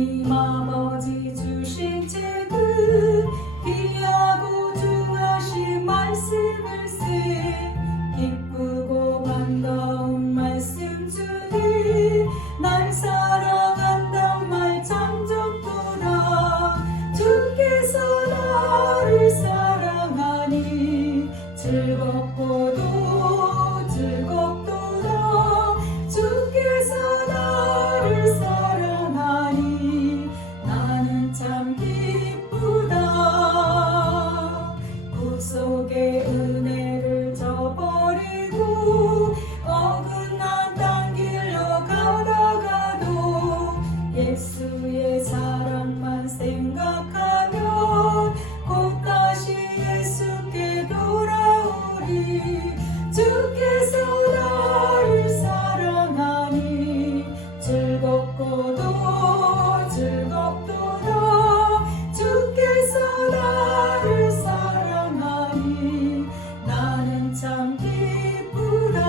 하나님 아버지 주신 책은 귀하고 중하신 말씀을 쓴 기쁘고 반가운 말씀 주니 날 사랑한단 말 참 좋도다. 주께서 나를 사랑하니 즐겁고도 즐겁도다. 주께서 나를 사랑하니 나는 참 기쁘다. 구속의 은혜를 저버리고 어긋난 딴 길로 가다가도 예수의 사랑만 생각하면 곧 다시 예수께 돌아오리. 주께서 나를 사랑하니 즐겁고도 즐겁도다. 주께서 나를 사랑하니 나는 참 기쁘다.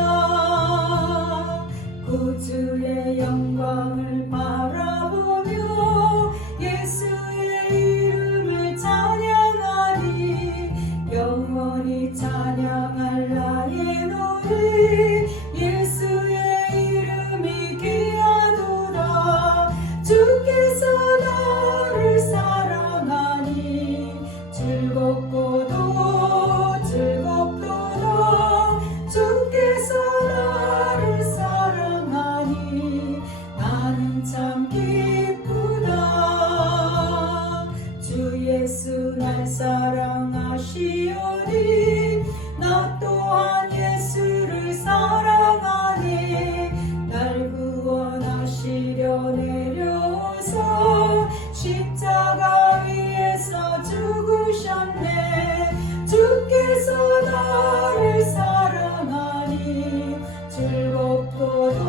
구주의 영광을 바라보며 예수의 이름을 찬양하니 영원히 찬양할 나의 노래. 예수의 이름이 귀하도다. 주께서 나를 사랑하니 즐겁고도 즐겁도다. 주께서 나를 사랑하니 나는 참 기쁘다. 주 예수 날 사랑하시오니 나 또한 예수를 사랑하니 날 구원하시려 내려오사 십자가 위에서 죽으셨네. 주께서 나를 사랑하니 즐겁고도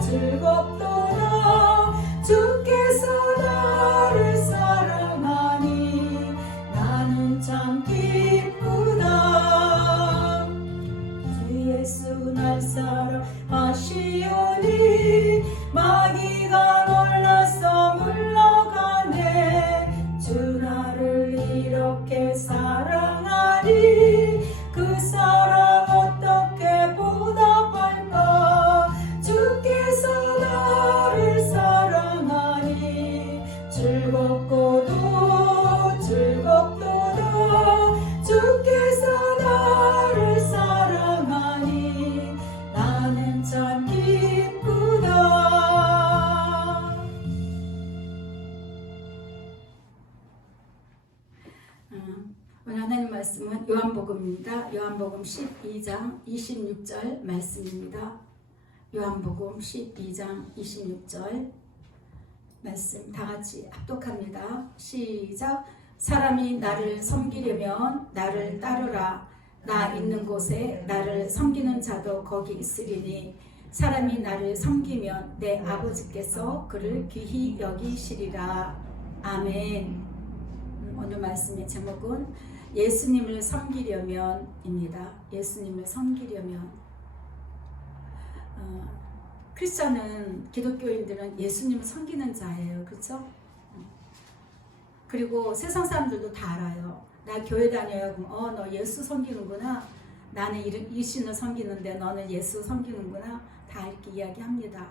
즐겁도다. 주께서 나를 사랑하니 나는 참 기쁘다. 주 예수 날 사랑하시오니 마귀가 놀라서 물러가네. 주 나를 이렇게 사랑하니 그 사랑 어떻게 보답할까. 주께서 나를 사랑하니 즐겁고도 즐겁도다. 주께서 나를 사랑하니 나는 참 기쁘다. 오늘 하나님 말씀은 요한복음입니다. 요한복음 12장 26절 말씀입니다. 요한복음 12장 26절 말씀 다 같이 합독합니다. 시작. 사람이 나를 섬기려면 나를 따르라. 나 있는 곳에 나를 섬기는 자도 거기 있으리니 사람이 나를 섬기면 내 아버지께서 그를 귀히 여기시리라. 아멘. 오늘 말씀의 제목은 예수님을 섬기려면입니다. 예수님을 섬기려면. 크리스천은, 기독교인들은 예수님을 섬기는 자예요. 그렇죠? 그리고 세상 사람들도 다 알아요. 나 교회 다녀요. 그럼 너 예수 섬기는구나. 나는 이 신을 섬기는데 너는 예수 섬기는구나. 다 이렇게 이야기합니다.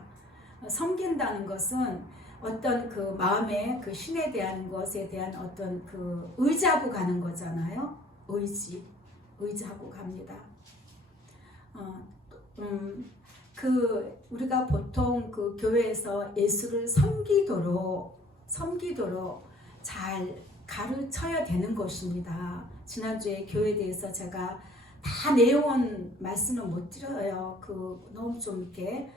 섬긴다는 것은 어떤 그 마음의 그 신에 대한 것에 대한 어떤 그 의지하고 가는 거잖아요. 의지하고 갑니다. 우리가 보통 그 교회에서 예수를 섬기도록 잘 가르쳐야 되는 것입니다. 지난주에 교회에 대해서 제가 다 내용은 말씀을 못 드려요. 너무 좀 이렇게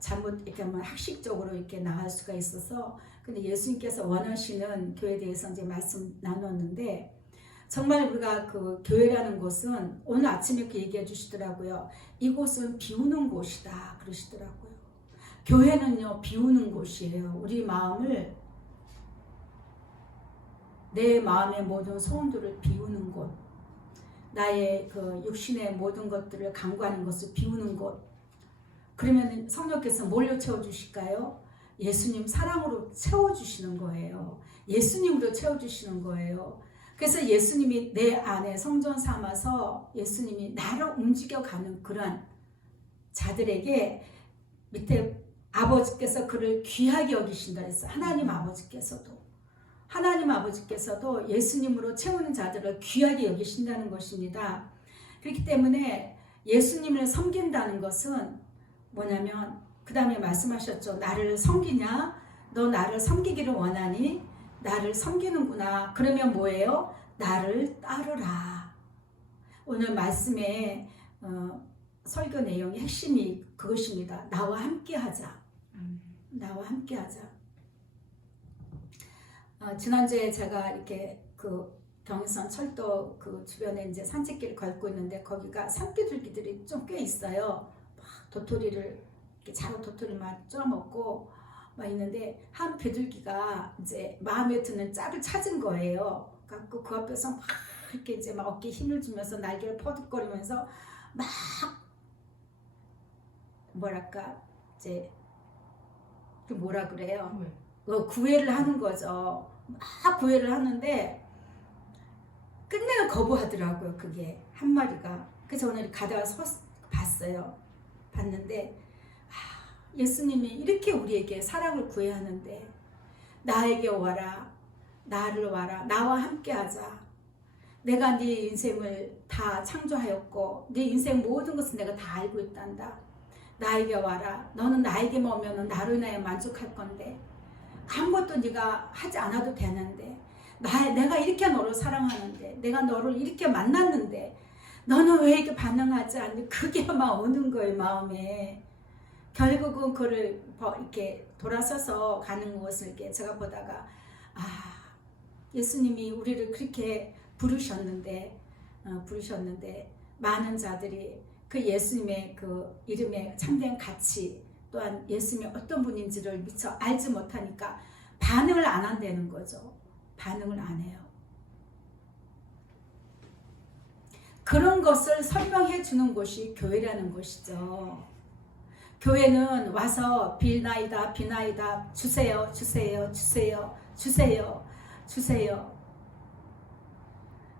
잘못 이렇게 학식적으로 이렇게 나갈 수가 있어서. 근데 예수님께서 원하시는 교회에 대해서 이제 말씀 나눴는데, 정말 우리가 그 교회라는 곳은 오늘 아침에 이렇게 얘기해 주시더라고요. 이곳은 비우는 곳이다 그러시더라고요. 교회는요, 비우는 곳이에요. 우리 마음을, 내 마음의 모든 소원들을 비우는 곳, 나의 그 육신의 모든 것들을 간구하는 것을 비우는 곳. 그러면 성령께서 뭘로 채워주실까요? 예수님 사랑으로 채워주시는 거예요. 예수님으로 채워주시는 거예요. 그래서 예수님이 내 안에 성전 삼아서 예수님이 나를 움직여가는 그런 자들에게 밑에 아버지께서 그를 귀하게 여기신다 했어요. 하나님 아버지께서도 예수님으로 채우는 자들을 귀하게 여기신다는 것입니다. 그렇기 때문에 예수님을 섬긴다는 것은 뭐냐면 그 다음에 말씀하셨죠. 나를 섬기냐? 너 나를 섬기기를 원하니? 나를 섬기는구나. 그러면 뭐예요? 나를 따르라. 오늘 말씀의 설교 내용의 핵심이 그것입니다. 나와 함께 하자. 나와 함께 하자. 지난주에 제가 이렇게 그 경의선 철도 그 주변에 이제 산책길을 걷고 있는데 거기가 산비둘기들이 좀 꽤 있어요. 막 도토리를 이렇게 작은 도토리 막 쪼아먹고 막 있는데 한 비둘기가 이제 마음에 드는 짝을 찾은 거예요. 그래서 그 앞에서 막 이렇게 이제 막 어깨에 힘을 주면서 날개를 퍼득거리면서 막 뭐랄까 이제 그 뭐라 그래요? 구애를 하는 거죠. 막 구애를 하는데 끝내는 거부하더라고요. 그게 한 마리가. 그래서 오늘 가다가 봤어요. 봤는데 예수님이 이렇게 우리에게 사랑을 구애하는데 나에게 와라. 나를 와라. 나와 함께 하자. 내가 네 인생을 다 창조하였고 네 인생 모든 것을 내가 다 알고 있단다. 나에게 와라. 너는 나에게만 오면 나로 인하여 만족할 건데 아무것도 네가 하지 않아도 되는데 내가 이렇게 너를 사랑하는데 내가 너를 이렇게 만났는데 너는 왜 이렇게 반응하지 않니? 그게 막 오는 거예요. 마음에. 결국은 그를 이렇게 돌아서서 가는 것을 이렇게 제가 보다가 예수님이 우리를 그렇게 부르셨는데 많은 자들이 그 예수님의 그 이름에 참된 가치 또한 예수님이 어떤 분인지를 미처 알지 못하니까 반응을 안 한다는 거죠. 반응을 안 해요. 그런 것을 설명해 주는 곳이 교회라는 것이죠. 교회는 와서 빌나이다 비나이다 주세요 주세요 주세요 주세요 주세요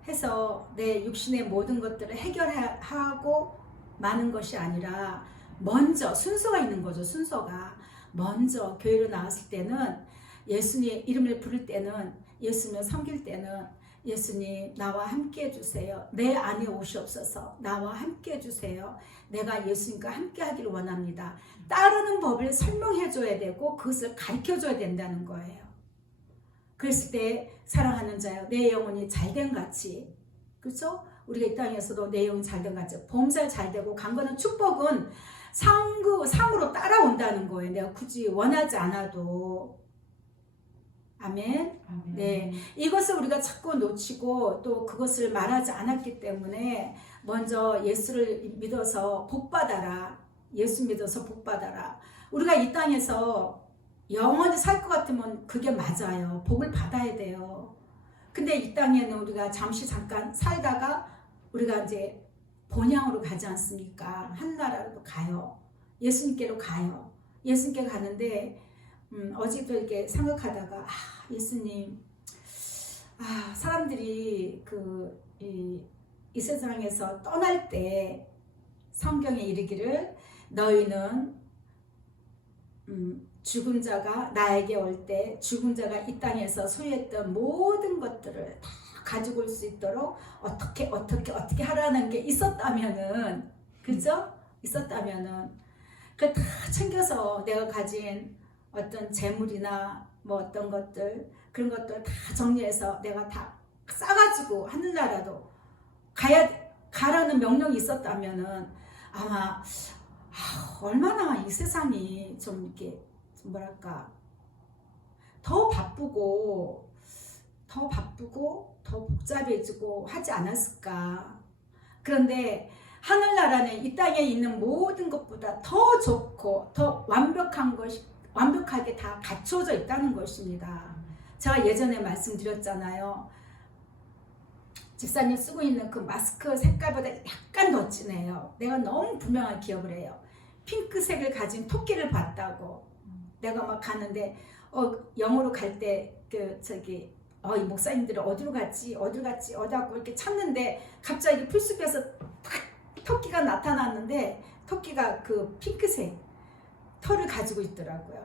해서 내 육신의 모든 것들을 해결하고 마는 것이 아니라 먼저 순서가 있는 거죠. 순서가 먼저 교회로 나왔을 때는 예수님의 이름을 부를 때는 예수님을 섬길 때는 예수님 나와 함께 해주세요. 내 안에 오시옵소서. 나와 함께 해주세요. 내가 예수님과 함께 하기를 원합니다. 따르는 법을 설명해 줘야 되고 그것을 가르쳐 줘야 된다는 거예요. 그랬을 때 사랑하는 자여 내 영혼이 잘된 같이 그렇죠? 우리가 이 땅에서도 내 영혼이 잘된 같이 범살 잘되고 강건한 축복은 상으로 따라온다는 거예요. 내가 굳이 원하지 않아도. 아멘. 네, 이것을 우리가 자꾸 놓치고 또 그것을 말하지 않았기 때문에 먼저 예수를 믿어서 복 받아라. 예수 믿어서 복 받아라. 우리가 이 땅에서 영원히 살 것 같으면 그게 맞아요. 복을 받아야 돼요. 근데 이 땅에는 우리가 잠깐 살다가 우리가 이제 본향으로 가지 않습니까? 하늘나라로 가요. 예수님께로 가요. 예수님께 가는데 어제도 이렇게 생각하다가 예수님 사람들이 이 세상에서 떠날 때 성경에 이르기를 너희는 죽은 자가 나에게 올 때 죽은 자가 이 땅에서 소유했던 모든 것들을 다 가지고 올 수 있도록 어떻게 하라는 게 있었다면은 그죠? 있었다면은 그걸 다 챙겨서 내가 가진 어떤 재물이나 뭐 어떤 것들 그런 것들 다 정리해서 내가 다 싸가지고 하늘나라도 가라는 명령이 있었다면은 아마 얼마나 이 세상이 좀 이렇게 뭐랄까 더 바쁘고 더 복잡해지고 하지 않았을까. 그런데 하늘나라는 이 땅에 있는 모든 것보다 더 좋고 더 완벽하게 다 갖춰져 있다는 것입니다. 제가 예전에 말씀드렸잖아요. 집사님 쓰고 있는 그 마스크 색깔보다 약간 더 진해요. 내가 너무 분명하게 기억을 해요. 핑크색을 가진 토끼를 봤다고. 내가 막 가는데 영어로 갈 때 그 저기 이 목사님들은 어디로 갔지 어디 하고 이렇게 찾는데 갑자기 풀숲에서 탁 토끼가 나타났는데 토끼가 그 핑크색 털을 가지고 있더라고요.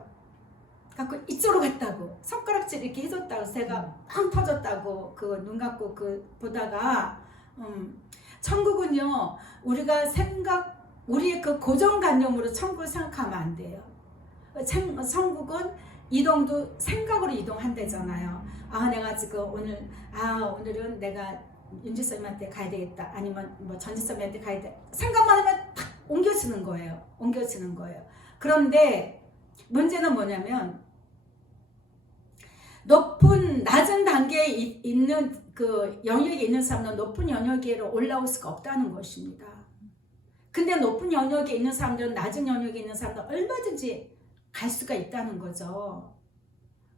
갖고 이쪽으로 갔다고 손가락질 이렇게 해줬다고 제가 빵 터졌다고 그 눈 감고 그 보다가 천국은요 우리가 우리의 그 고정관념으로 천국을 생각하면 안 돼요. 천국은 이동도 생각으로 이동한대잖아요. 내가 지금 오늘은 내가 윤지선님한테 가야 되겠다. 아니면 뭐 전지선님한테 가야 돼. 생각만 하면 탁 옮겨지는 거예요. 그런데 문제는 뭐냐면 낮은 단계에 있는 그 영역에 있는 사람은 높은 영역으로 올라올 수가 없다는 것입니다. 근데 높은 영역에 있는 사람들은 낮은 영역에 있는 사람들 얼마든지 갈 수가 있다는 거죠.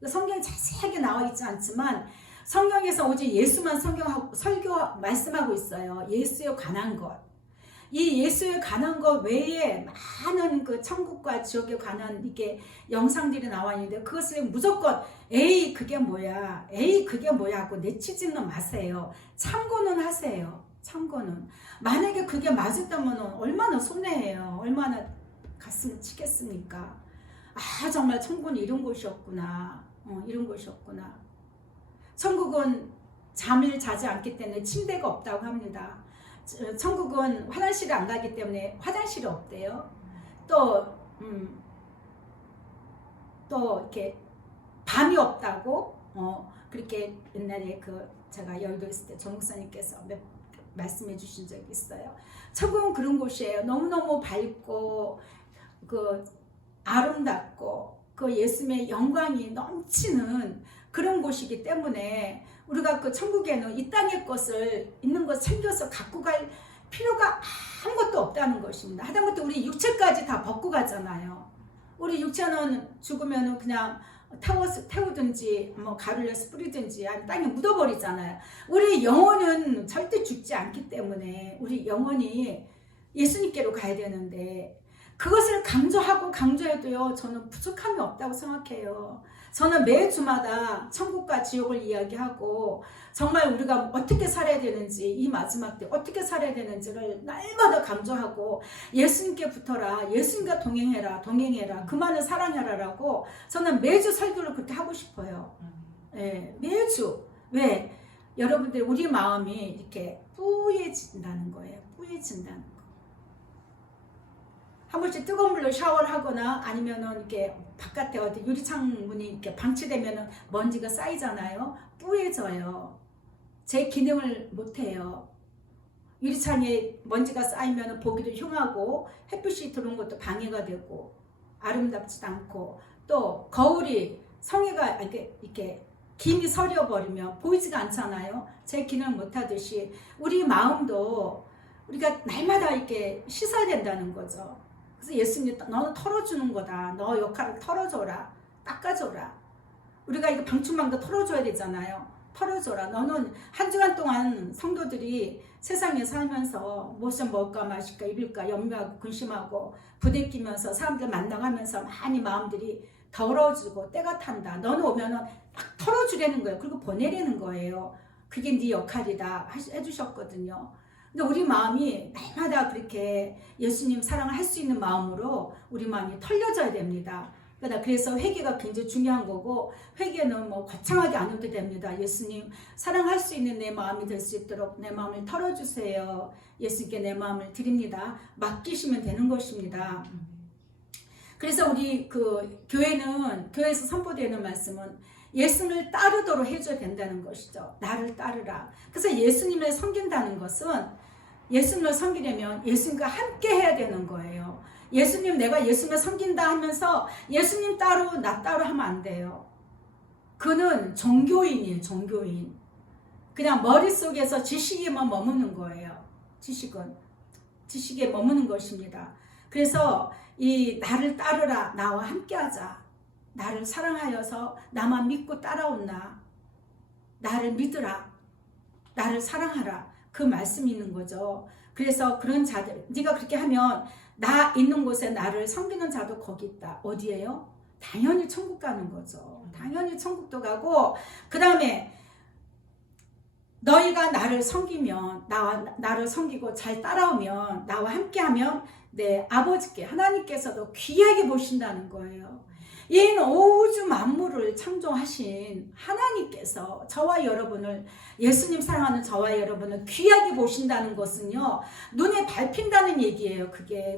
성경에 자세하게 나와 있지 않지만 성경에서 오직 예수만 설교 말씀하고 있어요. 예수에 관한 것. 이 예수에 관한 것 외에 많은 그 천국과 지옥에 관한 이게 영상들이 나와 있는데 그것을 무조건 에이 그게 뭐야 하고 내치지는 마세요. 참고는 하세요. 참고는. 만약에 그게 맞았다면 얼마나 손해예요. 얼마나 가슴 치겠습니까? 정말 천국은 이런 곳이었구나. 이런 곳이었구나. 천국은 잠을 자지 않기 때문에 침대가 없다고 합니다. 천국은 화장실을 안 가기 때문에 화장실이 없대요. 또 이렇게 밤이 없다고 그렇게 옛날에 제가 여의도에 있을 때 정목사님께서 말씀해 주신 적이 있어요. 천국은 그런 곳이에요. 너무너무 밝고 아름답고 예수님의 영광이 넘치는 그런 곳이기 때문에 우리가 그 천국에는 이 땅의 것을 있는 것 챙겨서 갖고 갈 필요가 아무것도 없다는 것입니다. 하다못해 우리 육체까지 다 벗고 가잖아요. 우리 육체는 죽으면 그냥 태우든지 뭐 가루를 내서 뿌리든지 아니면 땅에 묻어버리잖아요. 우리 영혼은 절대 죽지 않기 때문에 우리 영혼이 예수님께로 가야 되는데 그것을 강조해도요 저는 부족함이 없다고 생각해요. 저는 매주마다 천국과 지옥을 이야기하고 정말 우리가 어떻게 살아야 되는지 이 마지막 때 어떻게 살아야 되는지를 날마다 강조하고 예수님께 붙어라, 예수님과 동행해라, 그만을 사랑해라라고 저는 매주 설교를 그렇게 하고 싶어요. 네, 매주. 왜? 여러분들 우리 마음이 이렇게 뿌얘진다는 거예요. 뿌얘진다는 거. 한 번씩 뜨거운 물로 샤워를 하거나 아니면은 이렇게 바깥에 어디 유리창문이 이렇게 방치되면은 먼지가 쌓이잖아요. 뿌얘져요. 제 기능을 못해요. 유리창에 먼지가 쌓이면 보기도 흉하고 햇빛이 들어온 것도 방해가 되고 아름답지도 않고 또 거울이 성에가 이렇게 김이 서려버리면 보이지가 않잖아요. 제 기능을 못하듯이 우리 마음도 우리가 날마다 이렇게 씻어야 된다는 거죠. 그래서 예수님 너는 털어주는 거다. 너 역할을 털어줘라. 닦아줘라. 우리가 이거 방충망도 털어줘야 되잖아요. 털어줘라. 너는 한 주간 동안 성도들이 세상에 살면서 무엇을 먹을까 마실까 입을까 염려하고 근심하고 부대끼면서 사람들 만나가면서 많이 마음들이 더러워지고 때가 탄다. 너는 오면은 막 털어주려는 거예요. 그리고 보내려는 거예요. 그게 네 역할이다 해주셨거든요. 근데 우리 마음이 날마다 그렇게 예수님 사랑을 할 수 있는 마음으로 우리 마음이 털려져야 됩니다. 그래서 회개가 굉장히 중요한 거고 회개는 뭐 거창하게 안 해도 됩니다. 예수님 사랑할 수 있는 내 마음이 될 수 있도록 내 마음을 털어주세요. 예수님께 내 마음을 드립니다. 맡기시면 되는 것입니다. 그래서 우리 교회에서 선포되는 말씀은 예수님을 따르도록 해줘야 된다는 것이죠. 나를 따르라. 그래서 예수님을 섬긴다는 것은 예수님을 섬기려면 예수님과 함께 해야 되는 거예요. 내가 예수님을 섬긴다 하면서 예수님 따로 나 따로 하면 안 돼요. 그는 종교인이에요. 종교인. 그냥 머릿속에서 지식에만 머무는 거예요. 지식에 머무는 것입니다. 그래서 이 나를 따르라, 나와 함께 하자. 나를 사랑하여서 나만 믿고 따라온 나를 믿으라, 나를 사랑하라, 그 말씀이 있는 거죠. 그래서 그런 자들, 네가 그렇게 하면 나 있는 곳에 나를 섬기는 자도 거기 있다. 어디예요? 당연히 천국 가는 거죠. 당연히 천국도 가고, 그 다음에 너희가 나를 섬기면, 나를 섬기고 잘 따라오면, 나와 함께하면 내 아버지께, 하나님께서도 귀하게 보신다는 거예요. 얘는 우주 만물을 창조하신 하나님께서 저와 여러분을, 예수님 사랑하는 저와 여러분을 귀하게 보신다는 것은요, 눈에 밟힌다는 얘기예요.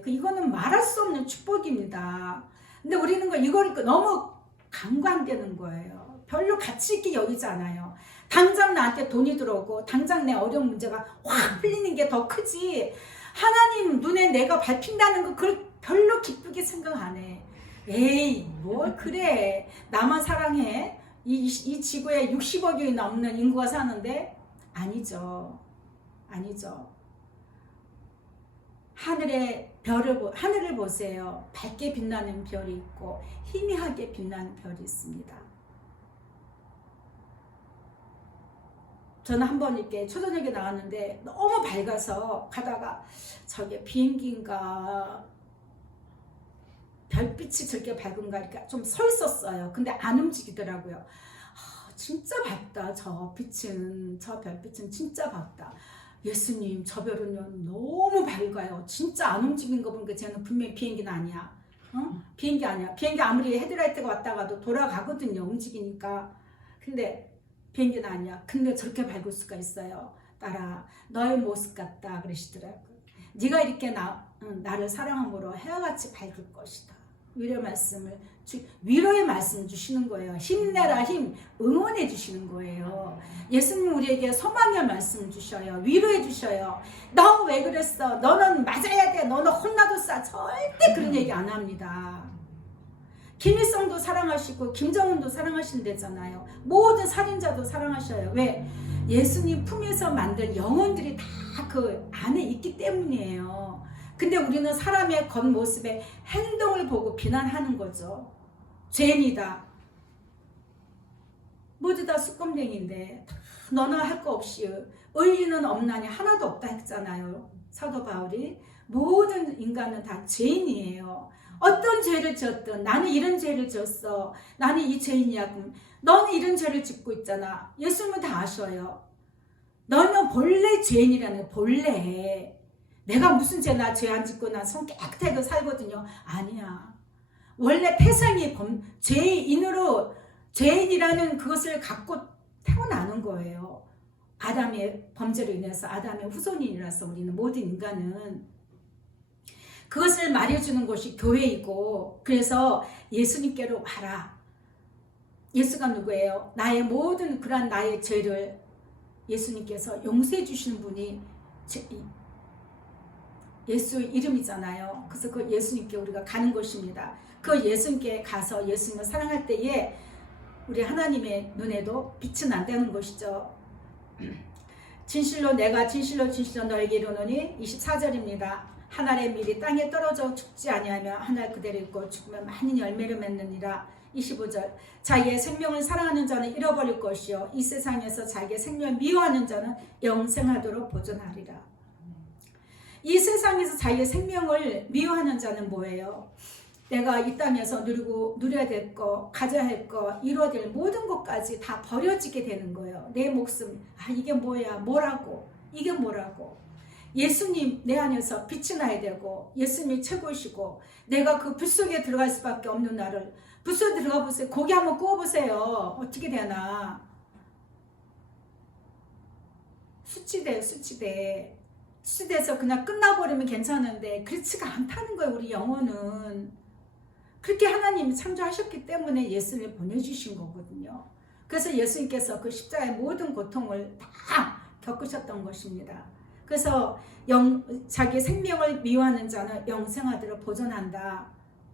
이거는 말할 수 없는 축복입니다. 근데 우리는 이걸 너무 간과되는 거예요. 별로 가치 있게 여기지 않아요. 당장 나한테 돈이 들어오고 당장 내 어려운 문제가 확 풀리는 게 더 크지, 하나님 눈에 내가 밟힌다는 거 그걸 별로 기쁘게 생각 안 해. 에이, 뭘 그래, 나만 사랑해? 이 지구에 60억이 넘는 인구가 사는데? 아니죠. 하늘을 보세요. 밝게 빛나는 별이 있고 희미하게 빛나는 별이 있습니다. 저는 한번 이렇게 초저녁에 나왔는데 너무 밝아서 가다가 저게 비행기인가 별빛이 저렇게 밝은가, 그러니까 좀 서 있었어요. 근데 안 움직이더라고요. 진짜 밝다. 저 별빛은 진짜 밝다. 예수님, 저 별은 너무 밝아요. 진짜 안 움직이는 거 보니까 쟤는 분명히 비행기는 아니야. 비행기 아니야. 비행기 아무리 헤드라이트가 왔다가도 돌아가거든요. 움직이니까. 근데 비행기는 아니야. 근데 저렇게 밝을 수가 있어요. 딸아, 너의 모습 같다 그러시더라고요. 네가 이렇게 나를 사랑함으로 해와 같이 밝을 것이다. 위로의 말씀 주시는 거예요. 힘내라, 힘, 응원해 주시는 거예요. 예수님 우리에게 소망의 말씀 주셔요. 위로해 주셔요. 너 왜 그랬어? 너는 맞아야 돼. 너는 혼나도 싸. 절대 그런 얘기 안 합니다. 김일성도 사랑하시고 김정은도 사랑하신대잖아요. 모든 살인자도 사랑하셔요. 왜? 예수님 품에서 만든 영혼들이 다 그 안에 있기 때문이에요. 근데 우리는 사람의 겉모습의 행동을 보고 비난하는 거죠. 죄인이다. 모두 다 수검댕인데 너나 할 거 없이 의인은 없나니 하나도 없다 했잖아요. 사도 바울이. 모든 인간은 다 죄인이에요. 어떤 죄를 지었든 나는 이런 죄를 지었어. 나는 이 죄인이야. 그럼 너는 이런 죄를 짓고 있잖아. 예수님은 다 아셔요. 너는 본래 죄인이라는 거야. 본래. 내가 무슨 죄나 죄 안 짓고 난 손 깨끗하게 살거든요. 아니야. 원래 태생이 죄인이라는 그것을 갖고 태어나는 거예요. 아담의 범죄로 인해서, 아담의 후손이라서 우리는 모든 인간은 그것을 말해주는 것이 교회이고, 그래서 예수님께로 와라. 예수가 누구예요? 나의 모든 그러한 나의 죄를 예수님께서 용서해 주시는 분이 예수 이름이잖아요. 그래서 그 예수님께 우리가 가는 것입니다. 그 예수님께 가서 예수님을 사랑할 때에 우리 하나님의 눈에도 빛이 난다는 것이죠. 진실로 내가 진실로 너에게 이르노니 24절입니다. 하늘의 밀이 땅에 떨어져 죽지 아니하며 하늘 그대로 있고 죽으면 많은 열매를 맺느니라. 25절 자기의 생명을 사랑하는 자는 잃어버릴 것이요 이 세상에서 자기의 생명을 미워하는 자는 영생하도록 보존하리라. 이 세상에서 자기의 생명을 미워하는 자는 뭐예요? 내가 이 땅에서 누려야 될 거, 가져야 할 거, 이루어야 될 모든 것까지 다 버려지게 되는 거예요. 내 목숨, 이게 뭐야? 뭐라고? 이게 뭐라고? 예수님 내 안에서 빛이 나야 되고 예수님이 최고이시고 내가 그 불 속에 들어갈 수밖에 없는 나를 불 속에 들어가 보세요. 고기 한번 구워보세요. 어떻게 되나? 수치돼서 그냥 끝나버리면 괜찮은데 그렇지가 않다는 거예요. 우리 영혼은. 그렇게 하나님이 창조하셨기 때문에 예수님을 보내주신 거거든요. 그래서 예수님께서 그 십자가의 모든 고통을 다 겪으셨던 것입니다. 그래서 자기 생명을 미워하는 자는 영생하도록 보존한다.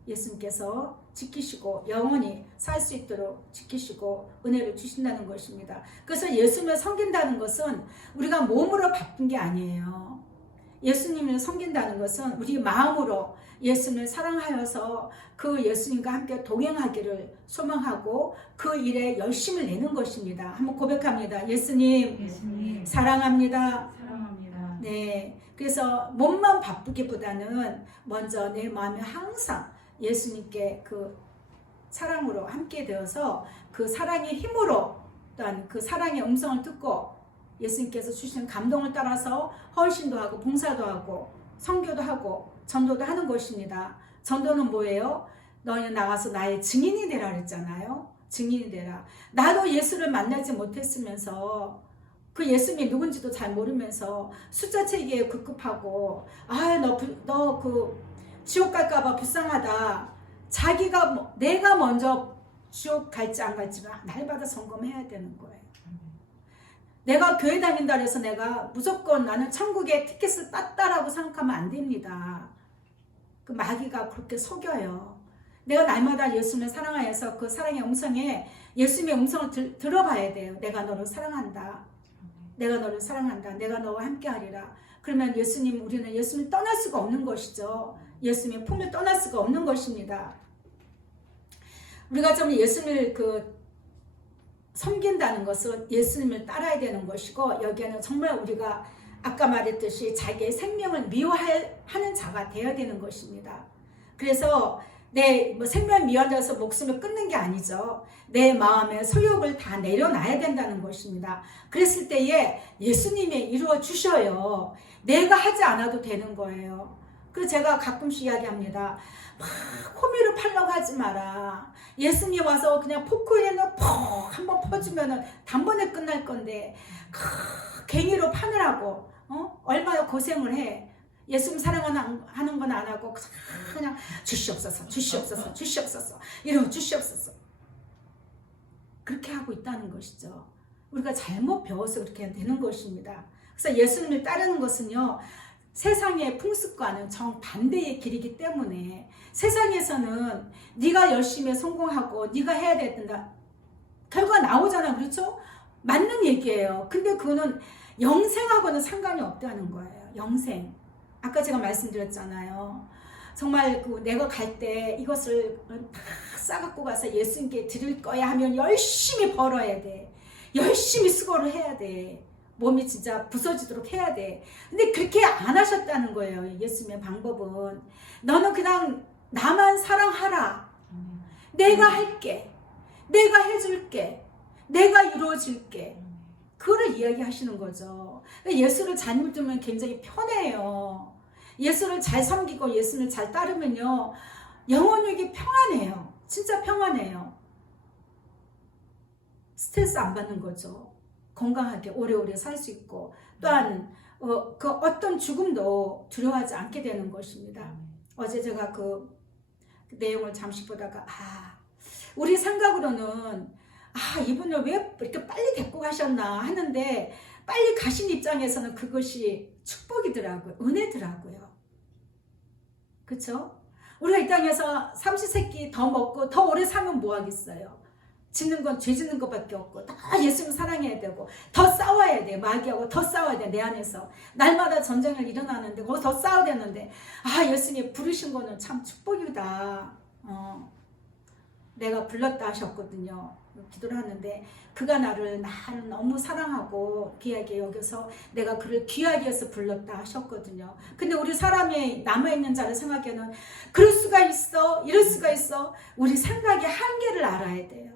예수님께서 지키시고 영원히 살 수 있도록 지키시고 은혜를 주신다는 것입니다. 그래서 예수님을 섬긴다는 것은 우리가 몸으로 바쁜 게 아니에요. 예수님을 섬긴다는 것은 우리 마음으로 예수님을 사랑하여서 그 예수님과 함께 동행하기를 소망하고 그 일에 열심을 내는 것입니다. 한번 고백합니다. 예수님 사랑합니다. 네, 그래서 몸만 바쁘기보다는 먼저 내 마음에 항상 예수님께 그 사랑으로 함께 되어서 그 사랑의 힘으로 또한 그 사랑의 음성을 듣고 예수님께서 주시는 감동을 따라서 헌신도 하고 봉사도 하고 선교도 하고 전도도 하는 것입니다. 전도는 뭐예요? 너희는 나가서 나의 증인이 되라 그랬잖아요. 증인이 되라. 나도 예수를 만나지 못했으면서 그 예수님이 누군지도 잘 모르면서 숫자 체계에 급급하고 너 그 지옥 갈까봐 불쌍하다. 자기가 내가 먼저 지옥 갈지 안 갈지를 날마다 점검해야 되는 거예요. 내가 교회 다닌다 해서 내가 무조건 나는 천국에 티켓을 땄다라고 생각하면 안 됩니다. 그 마귀가 그렇게 속여요. 내가 날마다 예수님을 사랑하여서 그 사랑의 음성에 예수님의 음성을 들어봐야 돼요. 내가 너를 사랑한다. 내가 너를 사랑한다. 내가 너와 함께 하리라. 그러면 우리는 예수님을 떠날 수가 없는 것이죠. 예수님의 품을 떠날 수가 없는 것입니다. 우리가 좀 예수님을 섬긴다는 것은 예수님을 따라야 되는 것이고, 여기에는 정말 우리가 아까 말했듯이 자기의 생명을 미워하는 자가 되어야 되는 것입니다. 그래서 내 생명 미워져서 목숨을 끊는 게 아니죠. 내 마음의 소욕을 다 내려놔야 된다는 것입니다. 그랬을 때에 예수님이 이루어 주셔요. 내가 하지 않아도 되는 거예요. 그래서 제가 가끔씩 이야기합니다. 막 호미로 팔려고 하지 마라. 예수님 와서 그냥 포크에는 퍽 한번 퍼주면은 단번에 끝날 건데 갱이로 파느라고 얼마나 고생을 해. 예수님 사랑하는 건 안 하고 그냥 주시옵소서 주시옵소서 주시옵소서 이러고 주시옵소서 그렇게 하고 있다는 것이죠. 우리가 잘못 배워서 그렇게 되는 것입니다. 그래서 예수님을 따르는 것은요, 세상의 풍습과는 정반대의 길이기 때문에 세상에서는 네가 열심히 성공하고 네가 해야 된다 결과 나오잖아. 그렇죠? 맞는 얘기예요. 근데 그거는 영생하고는 상관이 없다는 거예요. 영생. 아까 제가 말씀드렸잖아요. 정말 내가 갈 때 이것을 다 싸갖고 가서 예수님께 드릴 거야 하면 열심히 벌어야 돼. 열심히 수고를 해야 돼. 몸이 진짜 부서지도록 해야 돼. 근데 그렇게 안 하셨다는 거예요. 예수님의 방법은. 너는 그냥 나만 사랑하라. 내가 할게. 내가 해줄게. 내가 이루어질게. 그거를 이야기하시는 거죠. 예수를 잘 믿으면 굉장히 편해요. 예수를 잘 섬기고 예수를 잘 따르면요, 영혼이 평안해요. 진짜 평안해요. 스트레스 안 받는 거죠. 건강하게 오래오래 살 수 있고, 또한 그 어떤 죽음도 두려워하지 않게 되는 것입니다. 어제 제가 그 내용을 잠시 보다가 우리 생각으로는 이분을 왜 이렇게 빨리 데리고 가셨나 하는데, 빨리 가신 입장에서는 그것이 축복이더라고요. 은혜더라고요. 그렇죠? 우리가 이 땅에서 삼시세끼 더 먹고 더 오래 사면 뭐 하겠어요? 짓는 건 죄 짓는 것밖에 없고, 다 예수님 사랑해야 되고, 더 싸워야 돼. 마귀하고 더 싸워야 돼. 내 안에서 날마다 전쟁을 일어나는데 거기 더 싸워야 되는데, 예수님 부르신 거는 참 축복이다. 내가 불렀다 하셨거든요. 기도를 하는데, 그가 나를 너무 사랑하고 귀하게 여겨서 내가 그를 귀하게 해서 불렀다 하셨거든요. 근데 우리 사람이 남아있는 자를 생각에는 그럴 수가 있어, 이럴 수가 있어. 우리 생각의 한계를 알아야 돼요.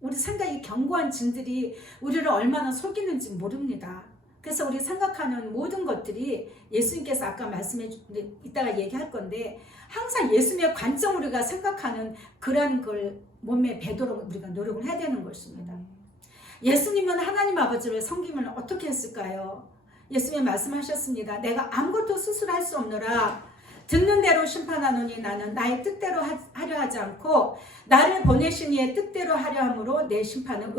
우리 생각이 견고한 진들이 우리를 얼마나 속이는지 모릅니다. 그래서 우리 생각하는 모든 것들이 예수님께서 아까 이따가 얘기할 건데, 항상 예수님의 관점 우리가 생각하는 그런 걸 몸에 배도록 우리가 노력을 해야 되는 것입니다. 예수님은 하나님 아버지를 섬기면 어떻게 했을까요? 예수님이 말씀하셨습니다. 내가 아무것도 스스로 할 수 없노라. 듣는 대로 심판하노니 나는 나의 뜻대로 하려 하지 않고 나를 보내신 이의 뜻대로 하려 함으로 내 심판은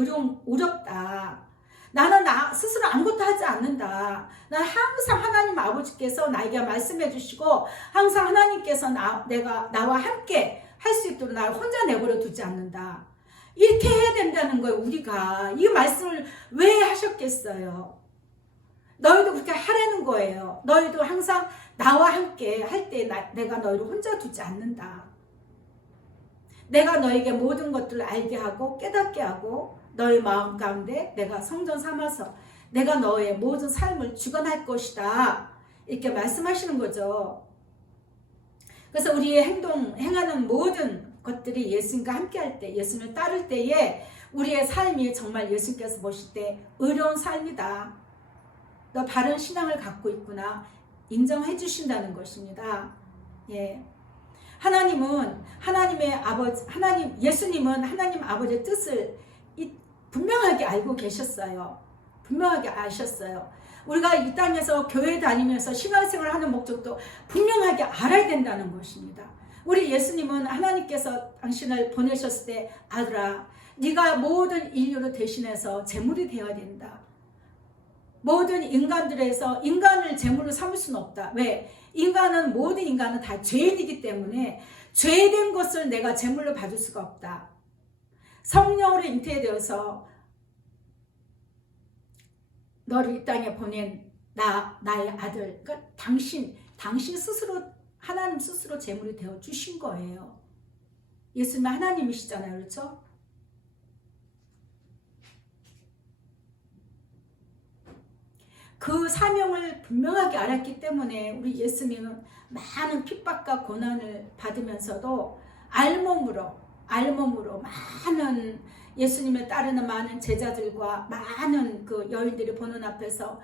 의롭다. 나는 나 스스로 아무것도 하지 않는다. 난 항상 하나님 아버지께서 나에게 말씀해 주시고, 항상 하나님께서 나와 함께 할 수 있도록 나를 혼자 내버려 두지 않는다. 이렇게 해야 된다는 거예요. 우리가 이 말씀을 왜 하셨겠어요? 너희도 그렇게 하라는 거예요. 너희도 항상 나와 함께 할 때 내가 너희를 혼자 두지 않는다. 내가 너에게 모든 것들을 알게 하고 깨닫게 하고 너의 마음 가운데 내가 성전 삼아서 내가 너의 모든 삶을 주관할 것이다. 이렇게 말씀하시는 거죠. 그래서 우리의 행하는 모든 것들이 예수님과 함께 할 때, 예수님을 따를 때에 우리의 삶이 정말 예수님께서 보실 때 의로운 삶이다. 너 바른 신앙을 갖고 있구나. 인정해 주신다는 것입니다. 예. 예수님은 하나님 아버지의 뜻을 분명하게 알고 계셨어요. 분명하게 아셨어요. 우리가 이 땅에서 교회 다니면서 신앙생활을 하는 목적도 분명하게 알아야 된다는 것입니다. 우리 예수님은 하나님께서 당신을 보내셨을 때 아들아, 네가 모든 인류를 대신해서 제물이 되어야 된다. 모든 인간들에서 인간을 제물로 삼을 수는 없다. 왜? 모든 인간은 다 죄인이기 때문에 죄된 것을 내가 제물로 받을 수가 없다. 성령으로 잉태되어서 너를 이 땅에 보낸 나의 아들, 그러니까 당신 스스로, 하나님 스스로 제물이 되어 주신 거예요. 예수님은 하나님이시잖아요. 그렇죠? 그 사명을 분명하게 알았기 때문에 우리 예수님은 많은 핍박과 고난을 받으면서도 알몸으로 많은 예수님을 따르는 많은 제자들과 많은 그 여인들이 보는 앞에서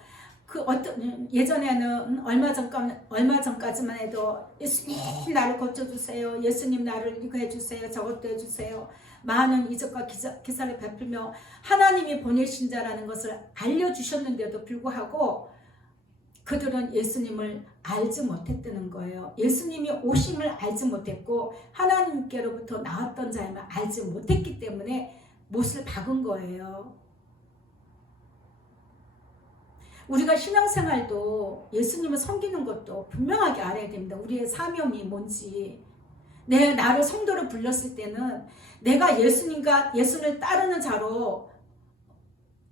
그 어떤 예전에는 얼마 전까지만 해도 예수님 나를 고쳐주세요. 예수님 나를 이거 해주세요. 저것도 해주세요. 많은 이적과 기사를 베풀며 하나님이 보내신 자라는 것을 알려주셨는데도 불구하고 그들은 예수님을 알지 못했다는 거예요. 예수님이 오심을 알지 못했고 하나님께로부터 나왔던 자임을 알지 못했기 때문에 못을 박은 거예요. 우리가 신앙생활도 예수님을 섬기는 것도 분명하게 알아야 됩니다. 우리의 사명이 뭔지. 나를 성도로 불렀을 때는 내가 예수를 따르는 자로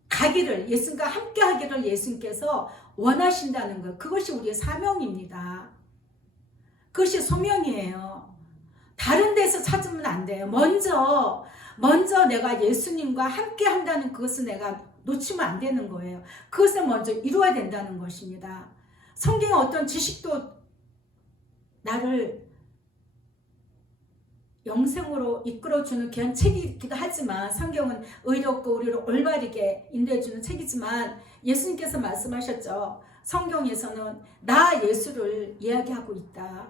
가기를, 예수님과 함께 하기를 예수님께서 원하신다는 것. 그것이 우리의 사명입니다. 그것이 소명이에요. 다른 데서 찾으면 안 돼요. 먼저 내가 예수님과 함께 한다는 그것을 내가 놓치면 안 되는 거예요. 그것을 먼저 이루어야 된다는 것입니다. 성경의 어떤 지식도 나를 영생으로 이끌어주는 귀한 책이기도 하지만 성경은 의롭고 우리를 올바르게 인도해주는 책이지만 예수님께서 말씀하셨죠. 성경에서는 나 예수를 이야기하고 있다.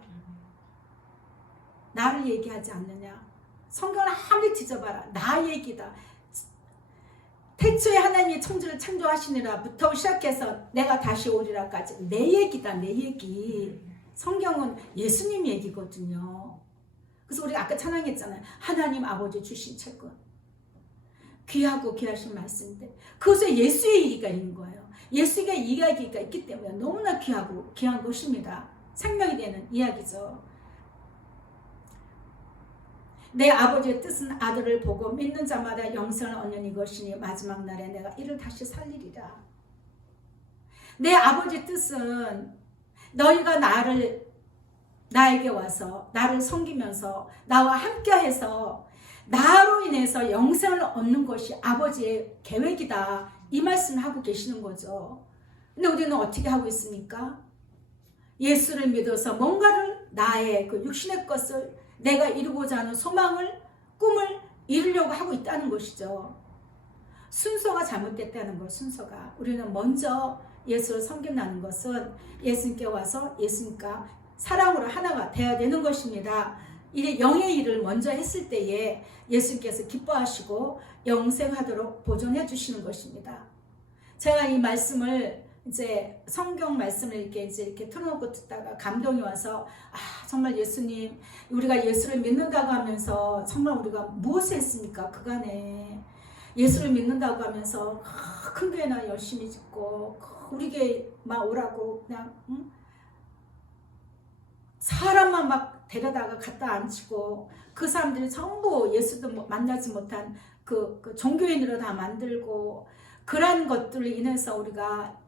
나를 얘기하지 않느냐. 성경을 아무리 뒤져봐라. 나 얘기다. 태초에 하나님이 천지를 창조하시니라부터 시작해서 내가 다시 오리라까지 내 얘기다. 내 얘기. 성경은 예수님 얘기거든요. 그래서 우리가 아까 찬양했잖아요. 하나님 아버지 주신 책은 귀하고 귀하신 말씀인데 그것에 예수의 얘기가 있는 거예요. 예수의 이야기가 있기 때문에 너무나 귀하고 귀한 것입니다. 생명이 되는 이야기죠. 내 아버지의 뜻은 아들을 보고 믿는 자마다 영생을 얻는 이것이니 마지막 날에 내가 이를 다시 살리리라. 내 아버지의 뜻은 너희가 나에게 와서 나를 섬기면서 나와 함께해서 나로 인해서 영생을 얻는 것이 아버지의 계획이다. 이 말씀을 하고 계시는 거죠. 근데 우리는 어떻게 하고 있습니까? 예수를 믿어서 뭔가를 나의 그 육신의 것을 내가 이루고자 하는 소망을 꿈을 이루려고 하고 있다는 것이죠. 순서가 잘못됐다는 것. 순서가 우리는 먼저 예수를 섬긴다는 것은 예수님께 와서 예수님과 사랑으로 하나가 되어야 되는 것입니다. 이 영의 일을 먼저 했을 때에 예수님께서 기뻐하시고 영생하도록 보존해 주시는 것입니다. 제가 이 말씀을 이제 성경 말씀을 이렇게 틀어놓고 듣다가 감동이 와서 정말 예수님, 우리가 예수를 믿는다고 하면서 정말 우리가 무엇을 했습니까? 그간에 예수를 믿는다고 하면서 큰 교회나 열심히 짓고 우리 교회만 오라고 그냥 사람만 막 데려다가 갖다 앉히고 그 사람들이 전부 예수도 만나지 못한 그 종교인으로 다 만들고 그러한 것들로 인해서 우리가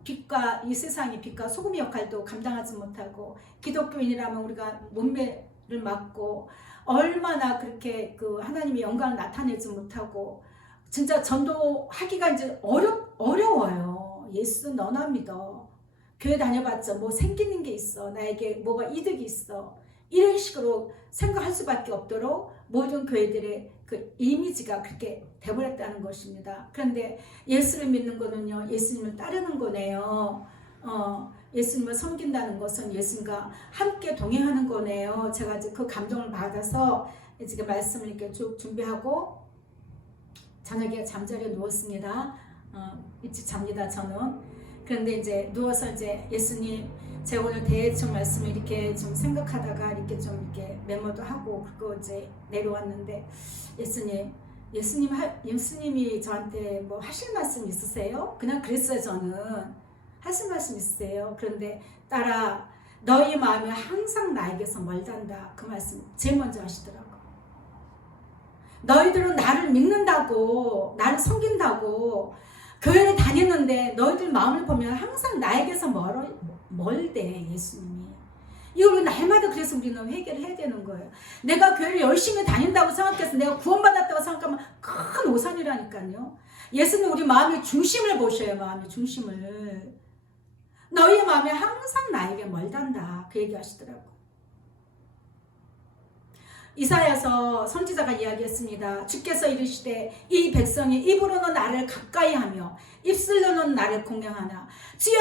이 세상의 빛과 소금의 역할도 감당하지 못하고 기독교인이라면 우리가 문매를 맞고 얼마나 그렇게 그 하나님의 영광을 나타내지 못하고 진짜 전도하기가 이제 어려워요. 예수 너나 믿어. 교회 다녀봤자 뭐 생기는 게 있어. 나에게 뭐가 이득이 있어. 이런 식으로 생각할 수밖에 없도록 모든 교회들의 그 이미지가 그렇게 돼버렸다는 것입니다. 그런데 예수를 믿는 거는요, 예수님을 따르는 거네요. 예수님을 섬긴다는 것은 예수님과 함께 동행하는 거네요. 제가 이제 그 감동을 받아서 지금 말씀을 이렇게 쭉 준비하고 저녁에 잠자리에 누웠습니다. 일찍 잡니다, 저는. 그런데 이제 누워서 이제 예수님, 제가 오늘 대충 말씀을 이렇게 좀 생각하다가 이렇게 좀 이렇게 메모도 하고 그거 이제 내려왔는데, 예수님이 저한테 뭐 하실 말씀 있으세요? 그냥 그랬어요, 저는. 하실 말씀 있으세요? 그런데 딸아, 너희 마음이 항상 나에게서 멀단다. 그 말씀 제일 먼저 하시더라고. 너희들은 나를 믿는다고, 나를 섬긴다고 교회를 다니는데 너희들 마음을 보면 항상 나에게서 멀대, 예수님이. 이걸 날마다 그래서 우리는 회개를 해야 되는 거예요. 내가 교회를 열심히 다닌다고 생각해서 내가 구원받았다고 생각하면 큰 오산이라니까요. 예수님 우리 마음의 중심을 보셔요. 마음의 중심을. 너희의 마음이 항상 나에게 멀단다. 그 얘기 하시더라고. 이사야서 선지자가 이야기했습니다. 주께서 이르시되 이 백성이 입으로는 나를 가까이하며 입술로는 나를 공경하나 주여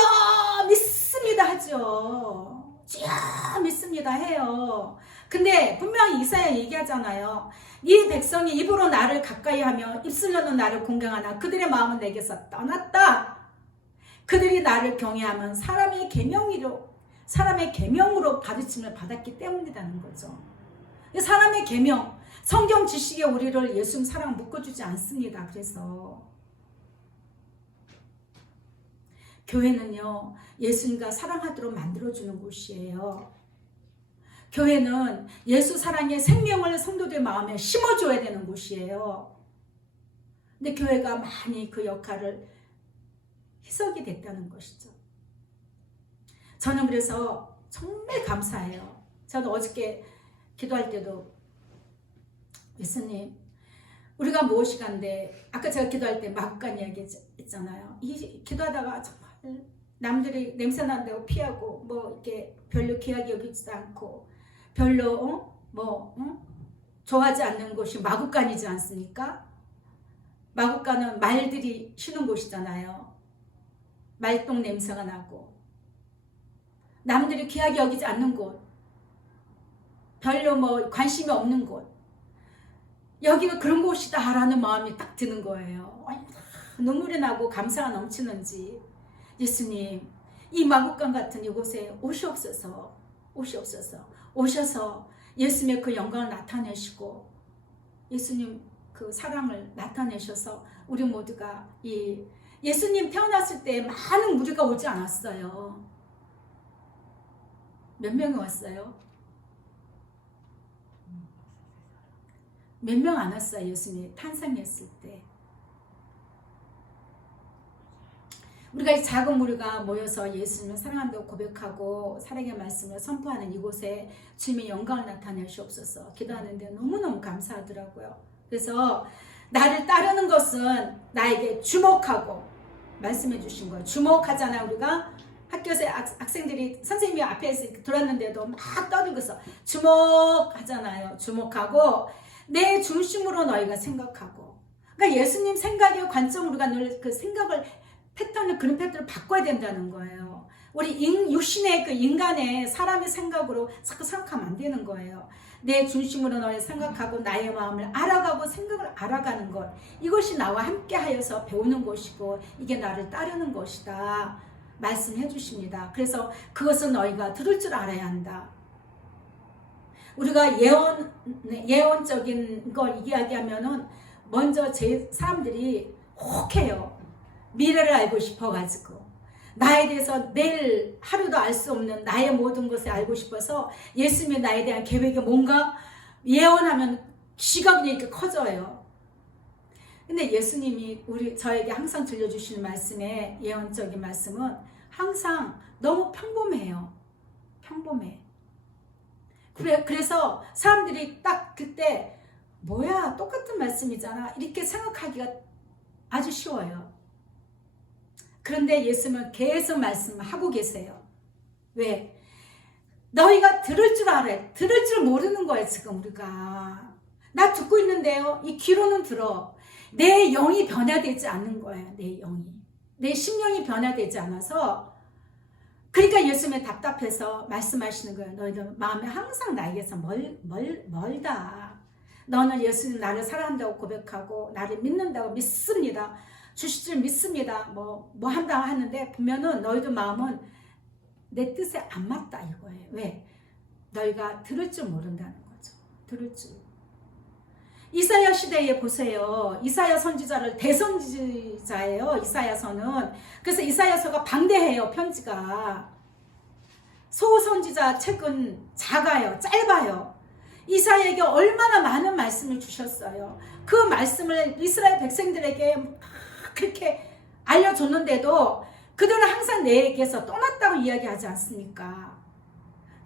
믿습니다 하죠. 주여 믿습니다 해요. 근데 분명히 이사야 얘기하잖아요. 이 백성이 입으로 나를 가까이하며 입술로는 나를 공경하나 그들의 마음은 내게서 떠났다. 그들이 나를 경외하면 사람의 계명으로 가르침을 받았기 때문이라는 거죠. 사람의 계명, 성경 지식에 우리를 예수님 사랑 묶어주지 않습니다. 그래서 교회는요, 예수님과 사랑하도록 만들어주는 곳이에요. 교회는 예수 사랑의 생명을 성도들 마음에 심어줘야 되는 곳이에요. 근데 교회가 많이 그 역할을 희석이 됐다는 것이죠. 저는 그래서 정말 감사해요. 저도 어저께 기도할 때도 예수님, 우리가 무엇이간데, 아까 제가 기도할 때 마구간 이야기 했잖아요. 기도하다가 정말 남들이 냄새 난다고 피하고 뭐 이렇게 별로 귀하게 여기지도 않고 별로 좋아하지 않는 곳이 마구간이지 않습니까? 마구간은 말들이 쉬는 곳이잖아요. 말똥 냄새가 나고 남들이 귀하게 여기지 않는 곳, 별로 뭐 관심이 없는 곳, 여기가 그런 곳이다라는 마음이 딱 드는 거예요. 눈물이 나고 감사가 넘치는지 예수님, 이 마구간 같은 이곳에 오셔서 예수님의 그 영광을 나타내시고 예수님 그 사랑을 나타내셔서 우리 모두가 이 예수님 태어났을 때 많은 무리가 오지 않았어요. 몇 명이 왔어요? 몇 명 안 왔어요. 예수님이 탄생했을 때. 우리가 이 작은 무리가 모여서 예수님을 사랑한다고 고백하고 사랑의 말씀을 선포하는 이곳에 주님의 영광을 나타내시옵소서 기도하는데 너무너무 감사하더라고요. 그래서 나를 따르는 것은 나에게 주목하고 말씀해 주신 거예요. 주목하잖아. 우리가 학교에서 학생들이 선생님이 앞에서 들었는데도 막 떠들고서 주목하잖아요. 주목하고 내 중심으로 너희가 생각하고, 그러니까 예수님 생각의 관점으로 우리가 늘 그 생각을 그런 패턴을 바꿔야 된다는 거예요. 우리 육신의 그 인간의 사람의 생각으로 자꾸 생각하면 안 되는 거예요. 내 중심으로 너희 생각하고 나의 마음을 알아가고 생각을 알아가는 것, 이것이 나와 함께 하여서 배우는 것이고 이게 나를 따르는 것이다 말씀해 주십니다. 그래서 그것은 너희가 들을 줄 알아야 한다. 우리가 예언적인 걸 이야기하면은 먼저 사람들이 혹해요. 미래를 알고 싶어가지고 나에 대해서 내일 하루도 알 수 없는 나의 모든 것을 알고 싶어서 예수님의 나에 대한 계획이 뭔가 예언하면 지각이 이렇게 커져요. 근데 예수님이 저에게 항상 들려주시는 말씀에 예언적인 말씀은 항상 너무 평범해요. 평범해. 그래서 사람들이 딱 그때 뭐야 똑같은 말씀이잖아 이렇게 생각하기가 아주 쉬워요. 그런데 예수님은 계속 말씀하고 계세요. 왜? 너희가 들을 줄 알아. 들을 줄 모르는 거야 지금 우리가. 나 듣고 있는데요. 이 귀로는 들어. 내 영이 변화되지 않는 거야. 내 영이. 내 심령이 변화되지 않아서. 그러니까 예수님이 답답해서 말씀하시는 거예요. 너희들 마음에 항상 나에게서 멀다. 너는 예수님 나를 사랑한다고 고백하고 나를 믿는다고 믿습니다. 주실 줄 믿습니다. 뭐 한다고 하는데 보면은 너희들 마음은 내 뜻에 안 맞다 이거예요. 왜? 너희가 들을 줄 모른다는 거죠. 들을 줄. 이사야 시대에 보세요. 이사야 선지자를 대선지자예요. 이사야서는. 그래서 이사야서가 방대해요. 편지가. 소선지자 책은 작아요. 짧아요. 이사야에게 얼마나 많은 말씀을 주셨어요. 그 말씀을 이스라엘 백성들에게 그렇게 알려줬는데도 그들은 항상 내게서 떠났다고 이야기하지 않습니까?